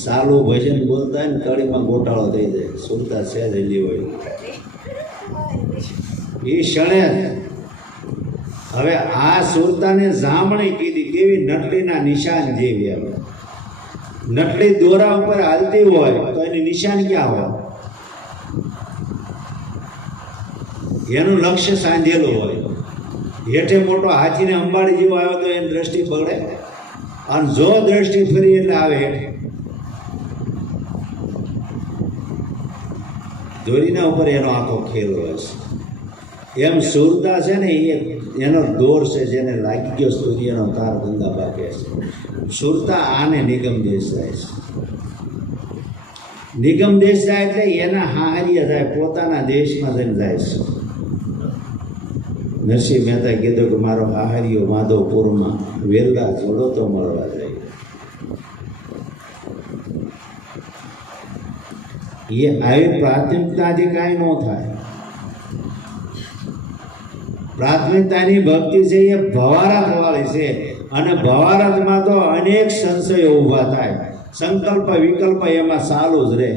સાલું ભજન બોલતા ને કડીમાં ગોટાળો થઈ જાય, સુરતા સહેજ હેલી હોય એ ક્ષણે. હવે આ સુરતાને જામણી કીધી, કેવી નટલીના નિશાન જેવી. હવે નટલી દોરા ઉપર હાલતી હોય તો એની નિશાન ક્યાં હોય? એનું લક્ષ્ય સાંધેલું હોય. હેઠે મોટો હાથીને અંબાડી જેવો આવ્યો તો એની દ્રષ્ટિ બગડે, અને જો દ્રષ્ટિ ફરી એટલે આવે હેઠે. દોરીના ઉપર એનો આખો ખેલ હોય છે. એમ સુરતા છે ને, એનો દોર છે જેને લાગી ગયો સૂર્યનો તાર ગંગા બાકે છે. સુરતા આને નિગમ દેશ જાય છે. નિગમ દેશ જાય એટલે એના હાહરીએ જાય, પોતાના દેશમાં જઈને જાય છે. નરસિંહ મહેતા કીધું કે મારો હાહરીઓ માધવપુરમાં વેલા જોડો તો મળવા જાય. એ આવી પ્રાથમિકતાથી કાંઈ ન થાય. પ્રાથમિકતાની ભક્તિ છે એ ભવારત વાળી છે, અને ભવારતમાં તો અનેક સંશયો ઊભા થાય. સંકલ્પ વિકલ્પ એમાં ચાલુ જ રહે.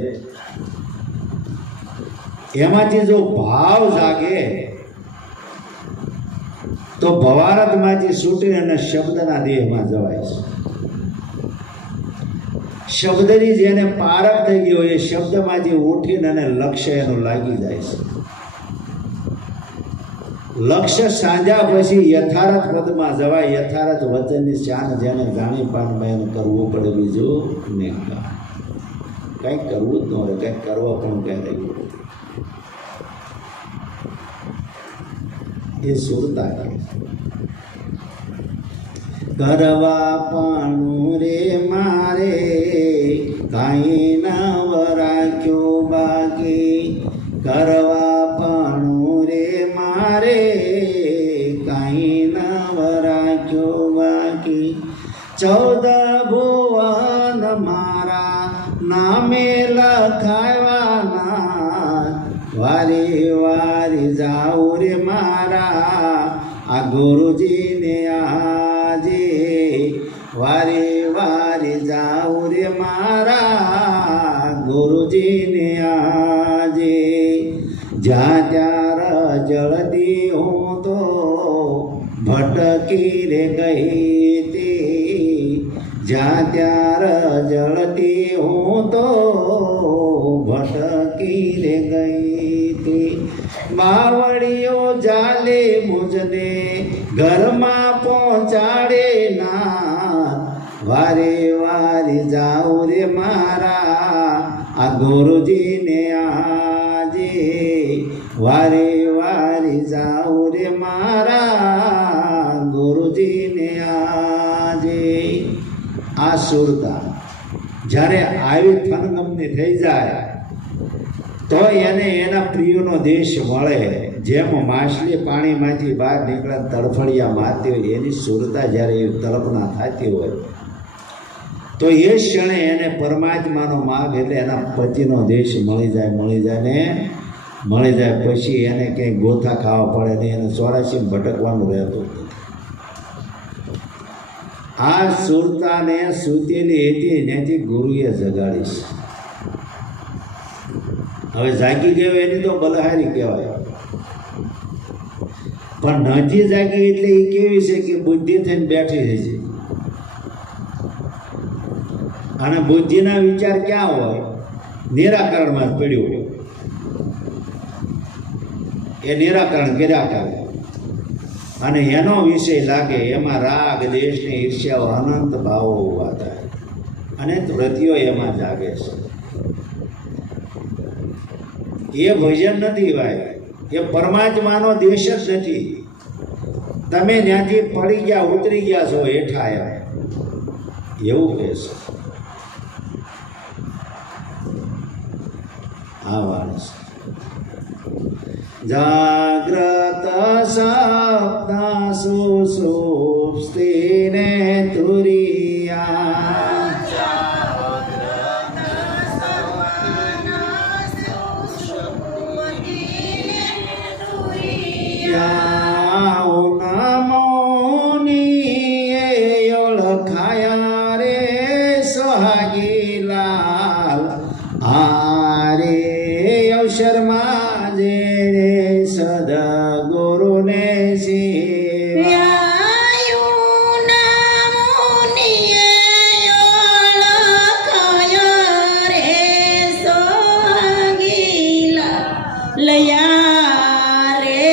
એમાંથી જો ભાવ જાગે તો ભવારતમાંથી છૂટી અને શબ્દના દેહમાં જવાય છે. શબ્દની જેને પારખ થઈ ગયો એ શબ્દમાંથી ઉઠીને અને લક્ષ્ય એનું લાગી જાય છે. લક્ષ્ય સાંધ્યા પછી યથાર્થ પદમાં જવાય. યથાર્થ વચનની શાન જેને જાણી પાનમાં એને કરવું પડે, બીજું નહીં. કંઈક કરવું જ ન હોય, કંઈક કરવા પણ ક્યારે એ સુરતા કે કરવા પાણું રે મારે કાંઈ નવ રાખ્યો બાકી. કરવા પાણું રે મારે કાંઈ નવ રાખ્યો બાકી. 14 ભુવન મારા નામે લખાવાના. વારી વારી જાઉ રે મારા આ ગુરુજીને આજે. વારી વારી જાઉ રે મારા ગુરુજીને આજે. જ્યાં ત્યાં જળદી હું તો ભટકી રે ગઈ તે. જ્યાં ત્યાં જળતી હું તો ભટકી રે ગઈ તે. બાવળીઓ જાલે મુજને ઘરમાં પહોંચાડે ના. વારે વારે જાઉ રે મારા આ ગુરુજીને આજે. વારે વારે જાઉ રે મારા ગુરુજીને આજે. આ સુરતા જ્યારે આવી થનગમની થઈ જાય તો એને એના પ્રિયોનો દેશ મળે. જેમ માછલી પાણીમાંથી બહાર નીકળે તડફડિયા મારતી હોય, એની સુરતા જ્યારે એ કલ્પના થતી હોય તો એ ક્ષણે એને પરમાત્માનો માર્ગ એટલે એના પતિનો દેશ મળી જાય ને મળી જાય. પછી એને કંઈ ગોથા ખાવા પડે નહીં, એને 84 ભટકવાનું રહેતું. આ સુરતાને સૂતેલી હતી એનાથી ગુરુએ જગાડીશ. હવે જાગી ગયો એની તો બલહારી કહેવાય, પણ નથી જાગી એટલે એ કેવી છે કે બુદ્ધિ થઈને બેઠી રહી છે. અને બુદ્ધિના વિચાર ક્યાં હોય? નિરાકરણમાં જ પડ્યું હોય. એ નિરાકરણ કર્યા કરે અને એનો વિષય લાગે એમાં રાગ દેશની ઈર્ષ્યાઓ અનંત ભાવો ઊભા થાય અને વૃત્તિઓ એમાં જાગે છે. એ ભજન નથી ભાઈ, એ પરમાત્માનો દેશ જ નથી. તમે ત્યાંથી પડી ગયા ઉતરી ગયા છો હેઠા આવ્યા એવું કહે છે. આ વાત છે. જાગ્રત સપ્ન સુષુપ્તિને તુરિયા. અવસરમાં જેણે સદગુરુને સેવ્યા. લયા રે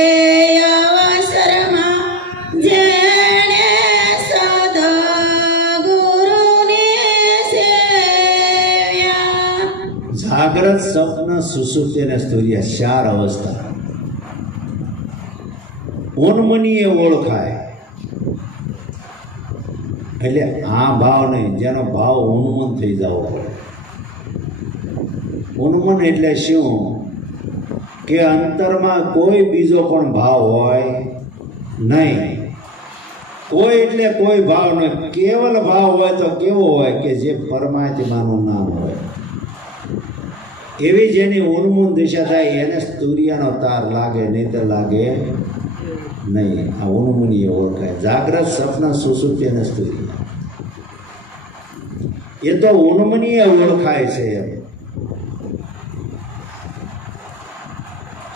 અવસરમાં જેણે સદગુરુને સેવ્યા. જાગ્રત સ્વપ્ન સુષુપ્તિ અને સ્તુર્ય 4 અવસ્થા ઉન્મનીય ઓળખાય. એટલે આ ભાવ નહીં, જેનો ભાવ ઉન્મન થઈ જવો પડે. ઉન્મન એટલે શું કે અંતરમાં કોઈ બીજો પણ ભાવ હોય નહીં. કોઈ એટલે કોઈ ભાવ નહીં, કેવલ ભાવ હોય તો કેવો હોય કે જે પરમાત્માનું નામ હોય. એવી જેની ઉન્મૂન દિશા થાય એને સ્તુર્યનો તાર લાગે, નહીં તો લાગે નહીં. આ ઉન્મૂનીય ઓળખાય. જાગ્રત સ્વપ્ન સુષુપ્તિ અને સ્તુર્ય એ તો ઉન્મનીય ઓળખાય છે.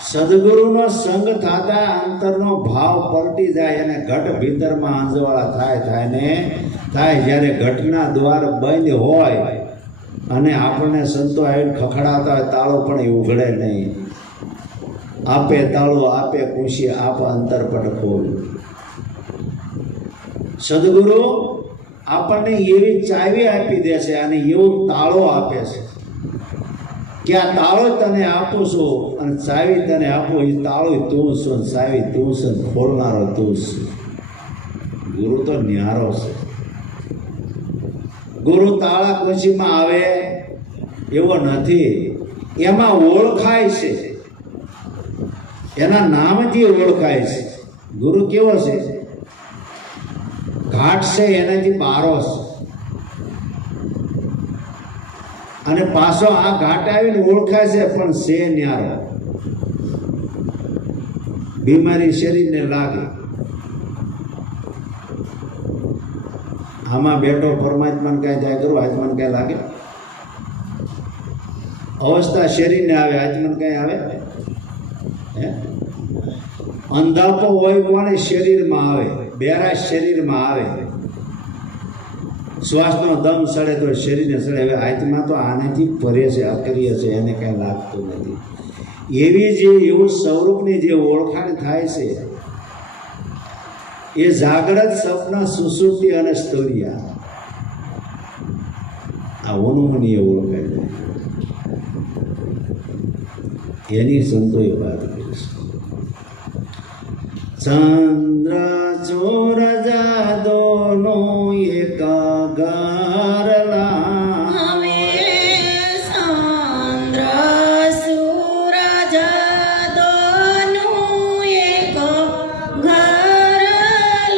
સદગુરુનો સંગ થતા અંતરનો ભાવ પલટી જાય અને ઘટ ભીતરમાં આંજવાળા થાય. જ્યારે ઘટના દ્વાર બંધ હોય અને આપણને સંતો આવીને ખખડાતા હોય, તાળો પણ એ ઉઘડે નહીં. આપે તાળો આપે કુશી આપ અંતરપટ ખોલ. સદગુરુ આપણને એવી ચાવી આપી દે છે અને એવું તાળો આપે છે કે આ તાળો તને આપું છું અને ચાવી તને આપું. એ તાળો તું છું, ચાવી તું છે, ખોલનારો તું છે. ગુરુ તો ન્યારો છે. ગુરુ તાળા કુશીમાં આવે એવો નથી, એમાં ઓળખાય છે, એના નામથી ઓળખાય છે. ગુરુ કેવો છે? ઘાટ છે એનાથી બારો છે. અને પાછો આ ઘાટ આવીને ઓળખાય છે પણ છે ન્યારો. બીમારી શરીરને લાગે, આમાં બેઠો પરમાત્માને કાંઈ જાય કરું, આત્માને કાંઈ લાગે? અવસ્થા શરીરને આવે, આત્માને કાંઈ આવે? હે? અંધાપો હોય કોને શરીરમાં આવે, બેરાશ શરીરમાં આવે. શ્વાસનો દમ સડે તો શરીરને સડે. હવે આત્મા તો આનેથી પરે છે, અક્રિય છે, એને કાંઈ લાગતું નથી. એવી જે એવું સ્વરૂપની જે ઓળખાણ થાય છે એ જાગ્રત સ્વપ્ન સુષુપ્તિ અને સ્તુર્ય આ ઉન્મનીય ઓળખાય છે. એની સંતોએ વાત કરી છે. ચંદ્ર સૂરજ દોનો એક ઘર લાવે. ચંદ્ર સૂરજ દોનું એક ઘર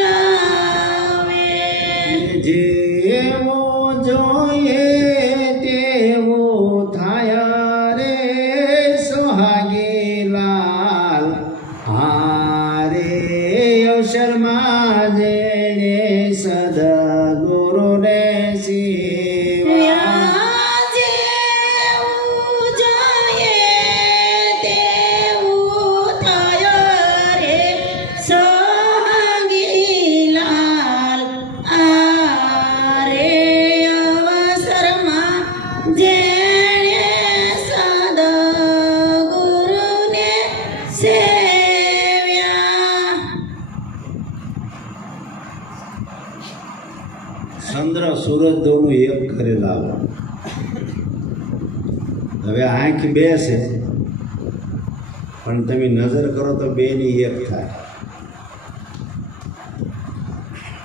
લાવે. જેવો જોઈએ તેવું થાય રે સોહાગી લાલ. અવસરમાં જેણે સદગુરુને સેવ્યા. જેવું જોઈએ તેવું થાય રે સોહાગી લાલ. આ રે અવસરમાં જેણે સદગુરુને સેવ્યા. ચંદ્ર સૂરજ દોનું એક ઘરે લાવો. હવે આંખ બે છે પણ તમે નજર કરો તો બેની એક થાય.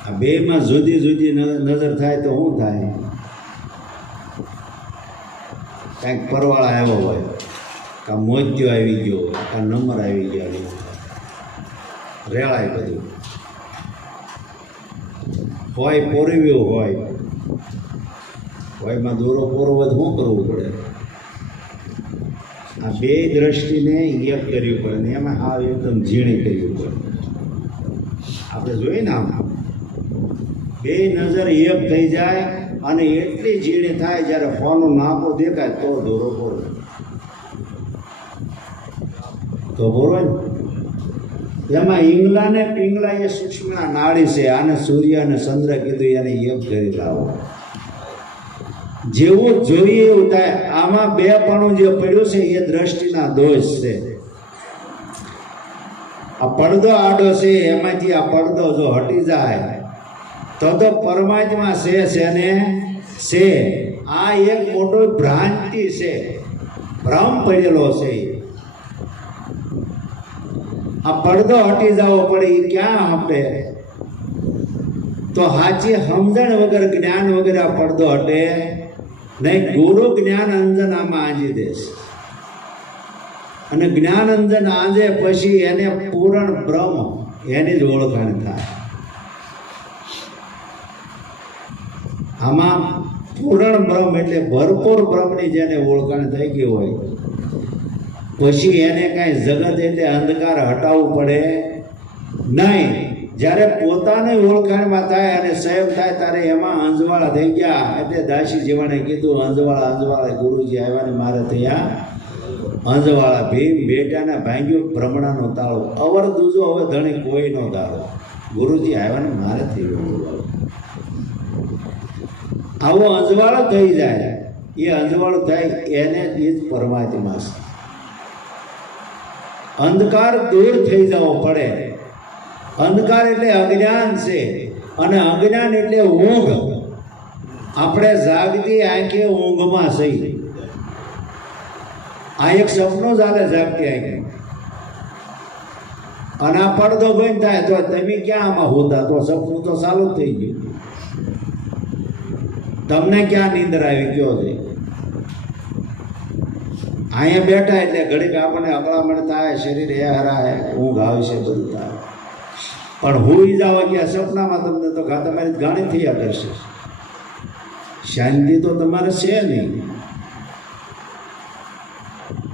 આ બેમાં જુદી જુદી નજર થાય તો શું થાય? કાંઈક પરવાળા આવ્યો હોય, કાં મોત્યો આવી ગયો હોય, કાં નંબર આવી ગયો, રેળાય બધું હોય, પોરવ્યું હોયમાં દોરો પોરો હોય શું કરવું પડે? આ બે દ્રષ્ટિને એક કરવી પડે ને એમાં આ એકદમ ઝીણી કરવી પડે. આપણે જોઈએ ને આમ બે નજર એક થઈ જાય અને એટલી ઝીણી થાય જ્યારે ફોનનું નાપો દેખાય તો દોરો પોરો. તો બોલો ને એમાં ઈંગલા ને પિંગલા એ સૂક્ષ્મ નાડી છે. આને સૂર્ય અને ચંદ્ર કીધું એને એક કરી લાવો. જેવું જોઈએ એવું થાય. આમાં બે પણું જે પડ્યું છે એ દ્રષ્ટિના દોષ છે. આ પડદો આડો છે એમાંથી આ પડદો જો હટી જાય તો પરમાત્મા છે ને છે. આ એક મોટો ભ્રાંતિ છે, ભ્રમ પડેલો છે. આ પડદો હટી જવો પડે એ ક્યાં હટે? તો હાચી સમજણ વગર, જ્ઞાન વગર આ પડદો હટે નહીં. ગુરુ જ્ઞાન અંજન આમાં આંજી દેશે અને જ્ઞાન અંજન આંજે પછી એને પૂરણ બ્રહ્મ એની જ ઓળખાણ થાય. આમાં પૂરણ બ્રહ્મ એટલે ભરપૂર બ્રહ્મની જેને ઓળખાણ થઈ ગઈ હોય પછી એને કાંઈ જગત એટલે અંધકાર હટાવવું પડે નહીં. જ્યારે પોતાની ઓળખાણમાં થાય અને સંયમ થાય ત્યારે એમાં અંજવાળા થઈ ગયા. એટલે દાસી જીવાને કીધું અંજવાળા ગુરુજી આવ્યા ને મારે થયા અંજવાળા. ભીમ બેટાને ભાંગ્યું ભ્રમણાનો તાળો, અવર દૂજો હવે ધણી કોઈનો તાળો. ગુરુજી આવ્યા ને મારે થઈ ગયો. આવો અંજવાળો થઈ જાય. એ અંજવાળો થાય એને જ પરમાત્મા છે. અંધકાર દૂર થઈ જવો પડે. અંધકાર એટલે અજ્ઞાન છે અને અજ્ઞાન એટલે ઊંઘ. આપણે જાગતી આંખે ઊંઘમાં છીએ. આ એક સપનું ચાલે જાગતી આંખે અને આ પડદો બંધ થાય તો તમે ક્યાં આમાં હોતા? તો સપનું તો ચાલુ જ થઈ ગયું. તમને ક્યાં નીંદર આવી ગયો છે? અહીંયા બેઠા એટલે ઘડીક આપણને અકળામણ થાય, શરીર એ હરાય, ઊંઘ આવે છે, બધું થાય. પણ હુઈ જાવ ગયા સપનામાં તમને તો તમારી ઘણી થયા કરશે. શાંતિ તો તમારે છે નહીં.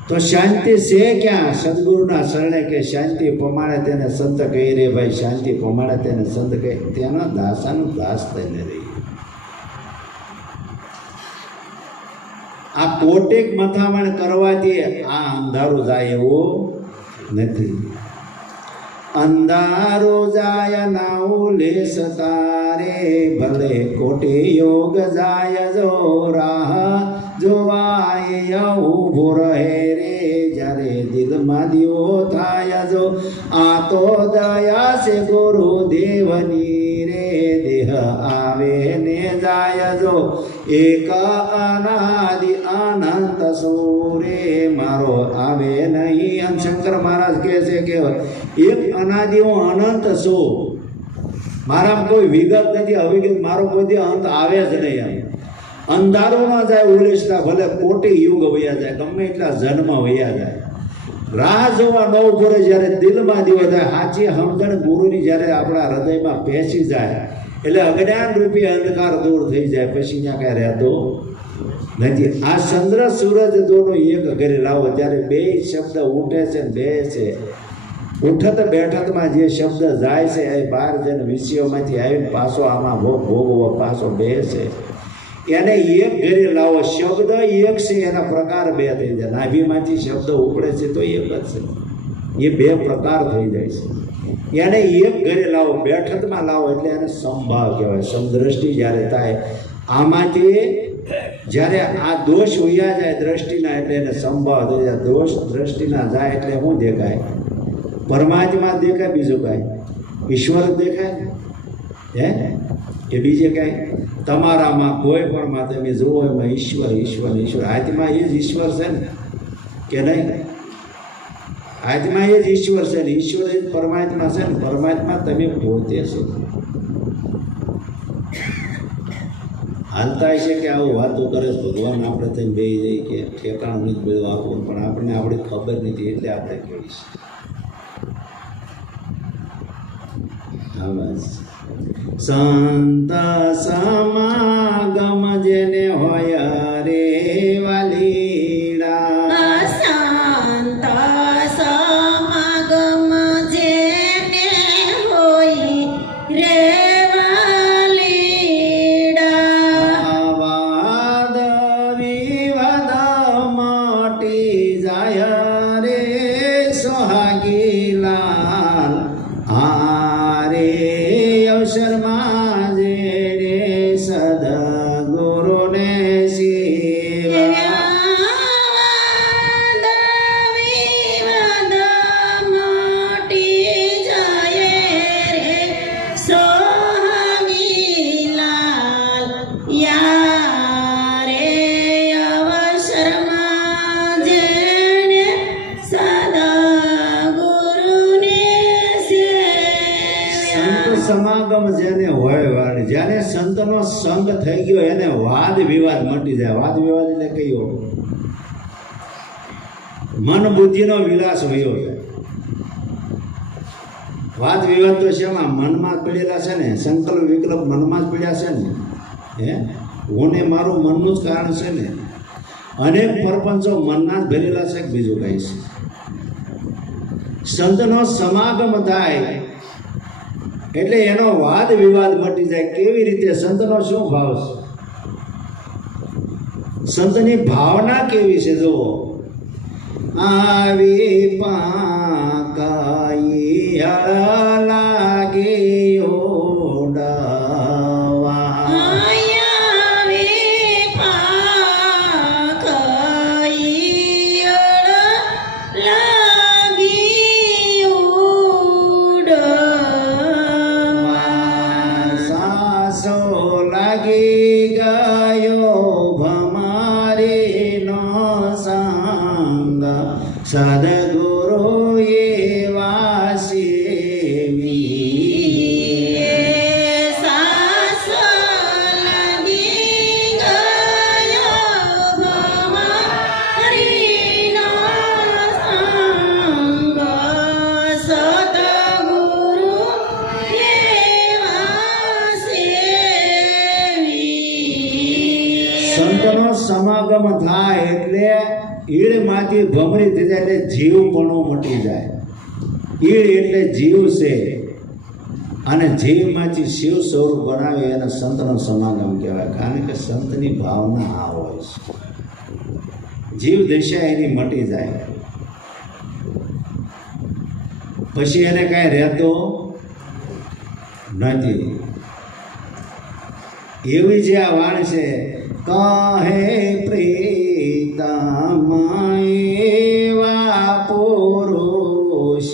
તો શાંતિ છે ક્યાં? સદગુરુના શરણે કે શાંતિ પ્રમાણે તેને સંત કહી રે ભાઈ, શાંતિ પ્રમાણે તેને સંત કહે. તેનો દાસાનું દાસ થઈને રહી. આ કોટેક મથામણ કરવાથી આ અંધારું જાય એવું નથી. અંધારો જાય નાઉ લેસ તારે, ભલે કોટે યોગ જાય જો રાહ જોવાય ઊભો રહે રે. જ્યારે દિલમાં દીવો થાય જો આ તો દયા છે ગુરુદેવની રે. દેહ આવે ને જાય જો એક અનાદિ અનંત સૂરે મારો આવે નહીં. અને શંકર મહારાજ કહે છે કે એક અનાદિ હું અનંત છું, મારામાં કોઈ વિગત નથી, અવિગત મારો કોઈ અંત આવે જ નહીં. અંધારો ના જાય ઉલેસતા, ભલે કોટી યુગ વયા જાય, ગમે એટલા જન્મ વયા જાય. રાહ જોવા ન ઉભો રહે. જ્યારે દિલમાં દીવો થાય, સાચી સમજણ ગુરુની જ્યારે આપણા હૃદયમાં પેસી જાય એટલે અજ્ઞાન રૂપી અંધકાર દૂર થઈ જાય. પછી ત્યાં કાંઈ રહેતો નથી. આ ચંદ્ર સૂરજ દોનો એક ઘરે લાવો ત્યારે બે શબ્દ ઉઠે છે ને બે છે. ઉઠત બેઠતમાં જે શબ્દ જાય છે એ બહાર જઈને વિષયોમાંથી આવીને પાછો આમાં ભોગવો પાછો બે છે. એને એક ઘરે લાવો. શબ્દ એક છે, એના પ્રકાર બે થઈ જાય. નાભીમાંથી શબ્દ ઉપડે છે તો એક જ છે, એ બે પ્રકાર થઈ જાય છે. એને એક ઘરે લાવો, બેઠતમાં લાવો એટલે એને સંભાવ કહેવાય. સમદ્રષ્ટિ જ્યારે થાય આમાંથી જ્યારે આ દોષ ઉયા જાય દ્રષ્ટિના એટલે એને સંભાવ થઈ જાય. દોષ દ્રષ્ટિના જાય એટલે શું દેખાય? પરમાત્મા દેખાય, બીજું કાંઈ ઈશ્વર દેખાય હે કે બીજે કાંઈ? તમારામાં કોઈ પણમાં તમે જુઓ એમાં ઈશ્વર ઈશ્વર ઈશ્વર. આત્મા એ જ ઈશ્વર છે ને કે નહીં? આત્મા એ જ ઈશ્વર છે ને ઈશ્વર એ જ પરમાત્મા છે ને. પરમાત્મા તમે પોતે છો. હાલતા છે કે આવું વાતો કરે ભગવાન આપણે થઈને બે જઈએ કે ઠેકાણું નથી બધું આપવું, પણ આપણને આપણી ખબર નથી એટલે આપણે કહીશ. હા બસ. સંત સમાગમ જેને હોય રે વાલીડા, સંત સમાગમ જેને હોય રે વાલીડા, વાદ વિવાદ મટી જાય રે સહ સોહાગી લાલ હારે અવસરમાં જે રે સદગુરુને સેવા સમાગમ જેને હોય વાળી જ્યારે સંતનો સંગ થઈ ગયો એને વાદ વિવાદ મટી જાય. વાદ વિવાદ એટલે કયો મન બુદ્ધિનો વિલાસ વયો જાય. વાદ વિવાદ તો શેમાં મનમાં જ પડેલા છે ને, સંકલ્પ વિકલ્પ મનમાં જ પડ્યા છે ને. હું ને મારું મનનું જ કારણ છે ને. અનેક પરપંચો મનના જ ભરેલા છે કે બીજું કઈ છે. સંતનો સમાગમ થાય એટલે એનો વાદ વિવાદ મટી જાય. કેવી રીતે? સંતનો શું ભાવ છે, સંતની ભાવના કેવી છે જુઓ. આવી પાકાઈ લાગે સદગુરુ એવા સેવી સાસ લાગી ગયો ભમારીનો સંગ સદગુરુ એવા સેવી. સંતનો સમાગમ થાય એટલે ઈડમાંથી ભમરી થઈ જાય એટલે જીવપણું મટી જાય. ઈડ એટલે જીવ છે અને જીવમાંથી શિવ સ્વરૂપ બનાવે એને સંતનો સમાગમ કહેવાય. કારણ કે સંતની ભાવના આ હોય છે. જીવ દશા એની મટી જાય પછી એને કાંઈ રહેતો નથી. એવી જે આ વાણ છે કહે પ્રીતમ એવા પુરુષ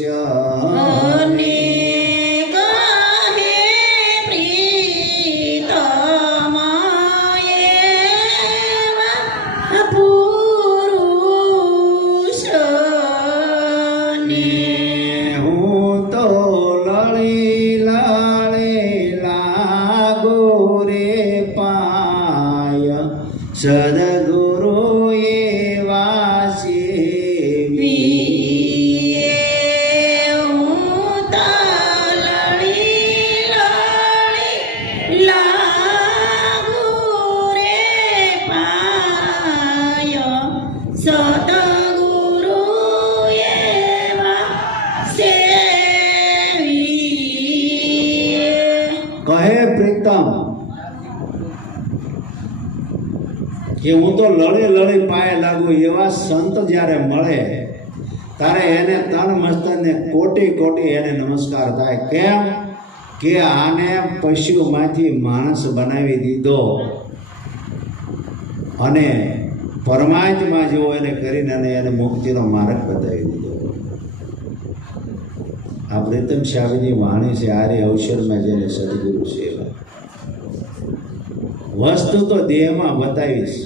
હું તો લળી લળી લાગો રે પાય સદગુરુ એવા સેવી. હું તલડી લડી લાગુ રે પાય સદગુરુ એવા સેવી. કહે પ્રીતમ કે હું તો લડી લડી પાયે લાગુ એવા સંત જ્યારે મળે ત્યારે એને તન મસ્તને કોટી કોટી એને નમસ્કાર થાય. કેમ કે આને પશુમાંથી માણસ બનાવી દીધો અને પરમાત્મા જેવો એને કરીને અને એને મુક્તિનો માર્ગ બતાવી દીધો. આ પ્રીતમ સ્વામીની વાણી છે. આરે અવસરમાં જેને સદગુરુ સેવા. વસ્તુ તો દેહમાં બતાવીશ.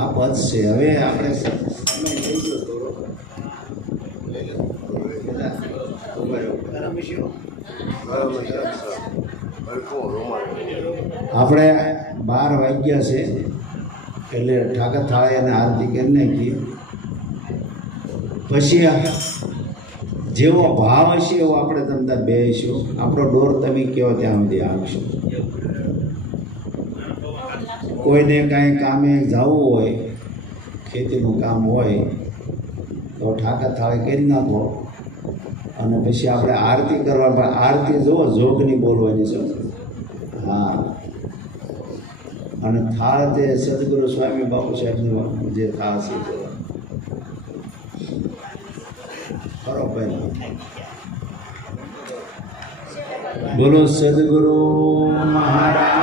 આ પદ છે. હવે આપણે સમય થઈ ગયો આપણે 12 વાગ્યા છે એટલે ઠાકર થાળે અને આરતી કરી નાખીએ. પછી જેવો ભાવ હશે એવો આપણે તમને બેસીશું. આપણો ડોર તમે કહો ત્યાં સુધી આવશું. કોઈને કાંઈ કામે જવું હોય, ખેતીનું કામ હોય તો ઠાકર થાળે કરી નાખો અને પછી આપણે આરતી કરવા. પણ આરતી જુઓ જોગની બોલવાની છે. હા, અને થાળ તે સદગુરુ સ્વામી બાપુ સાહેબની જે થાળ છે ખરો પહેલો બોલો સદગુરુ મહારાજ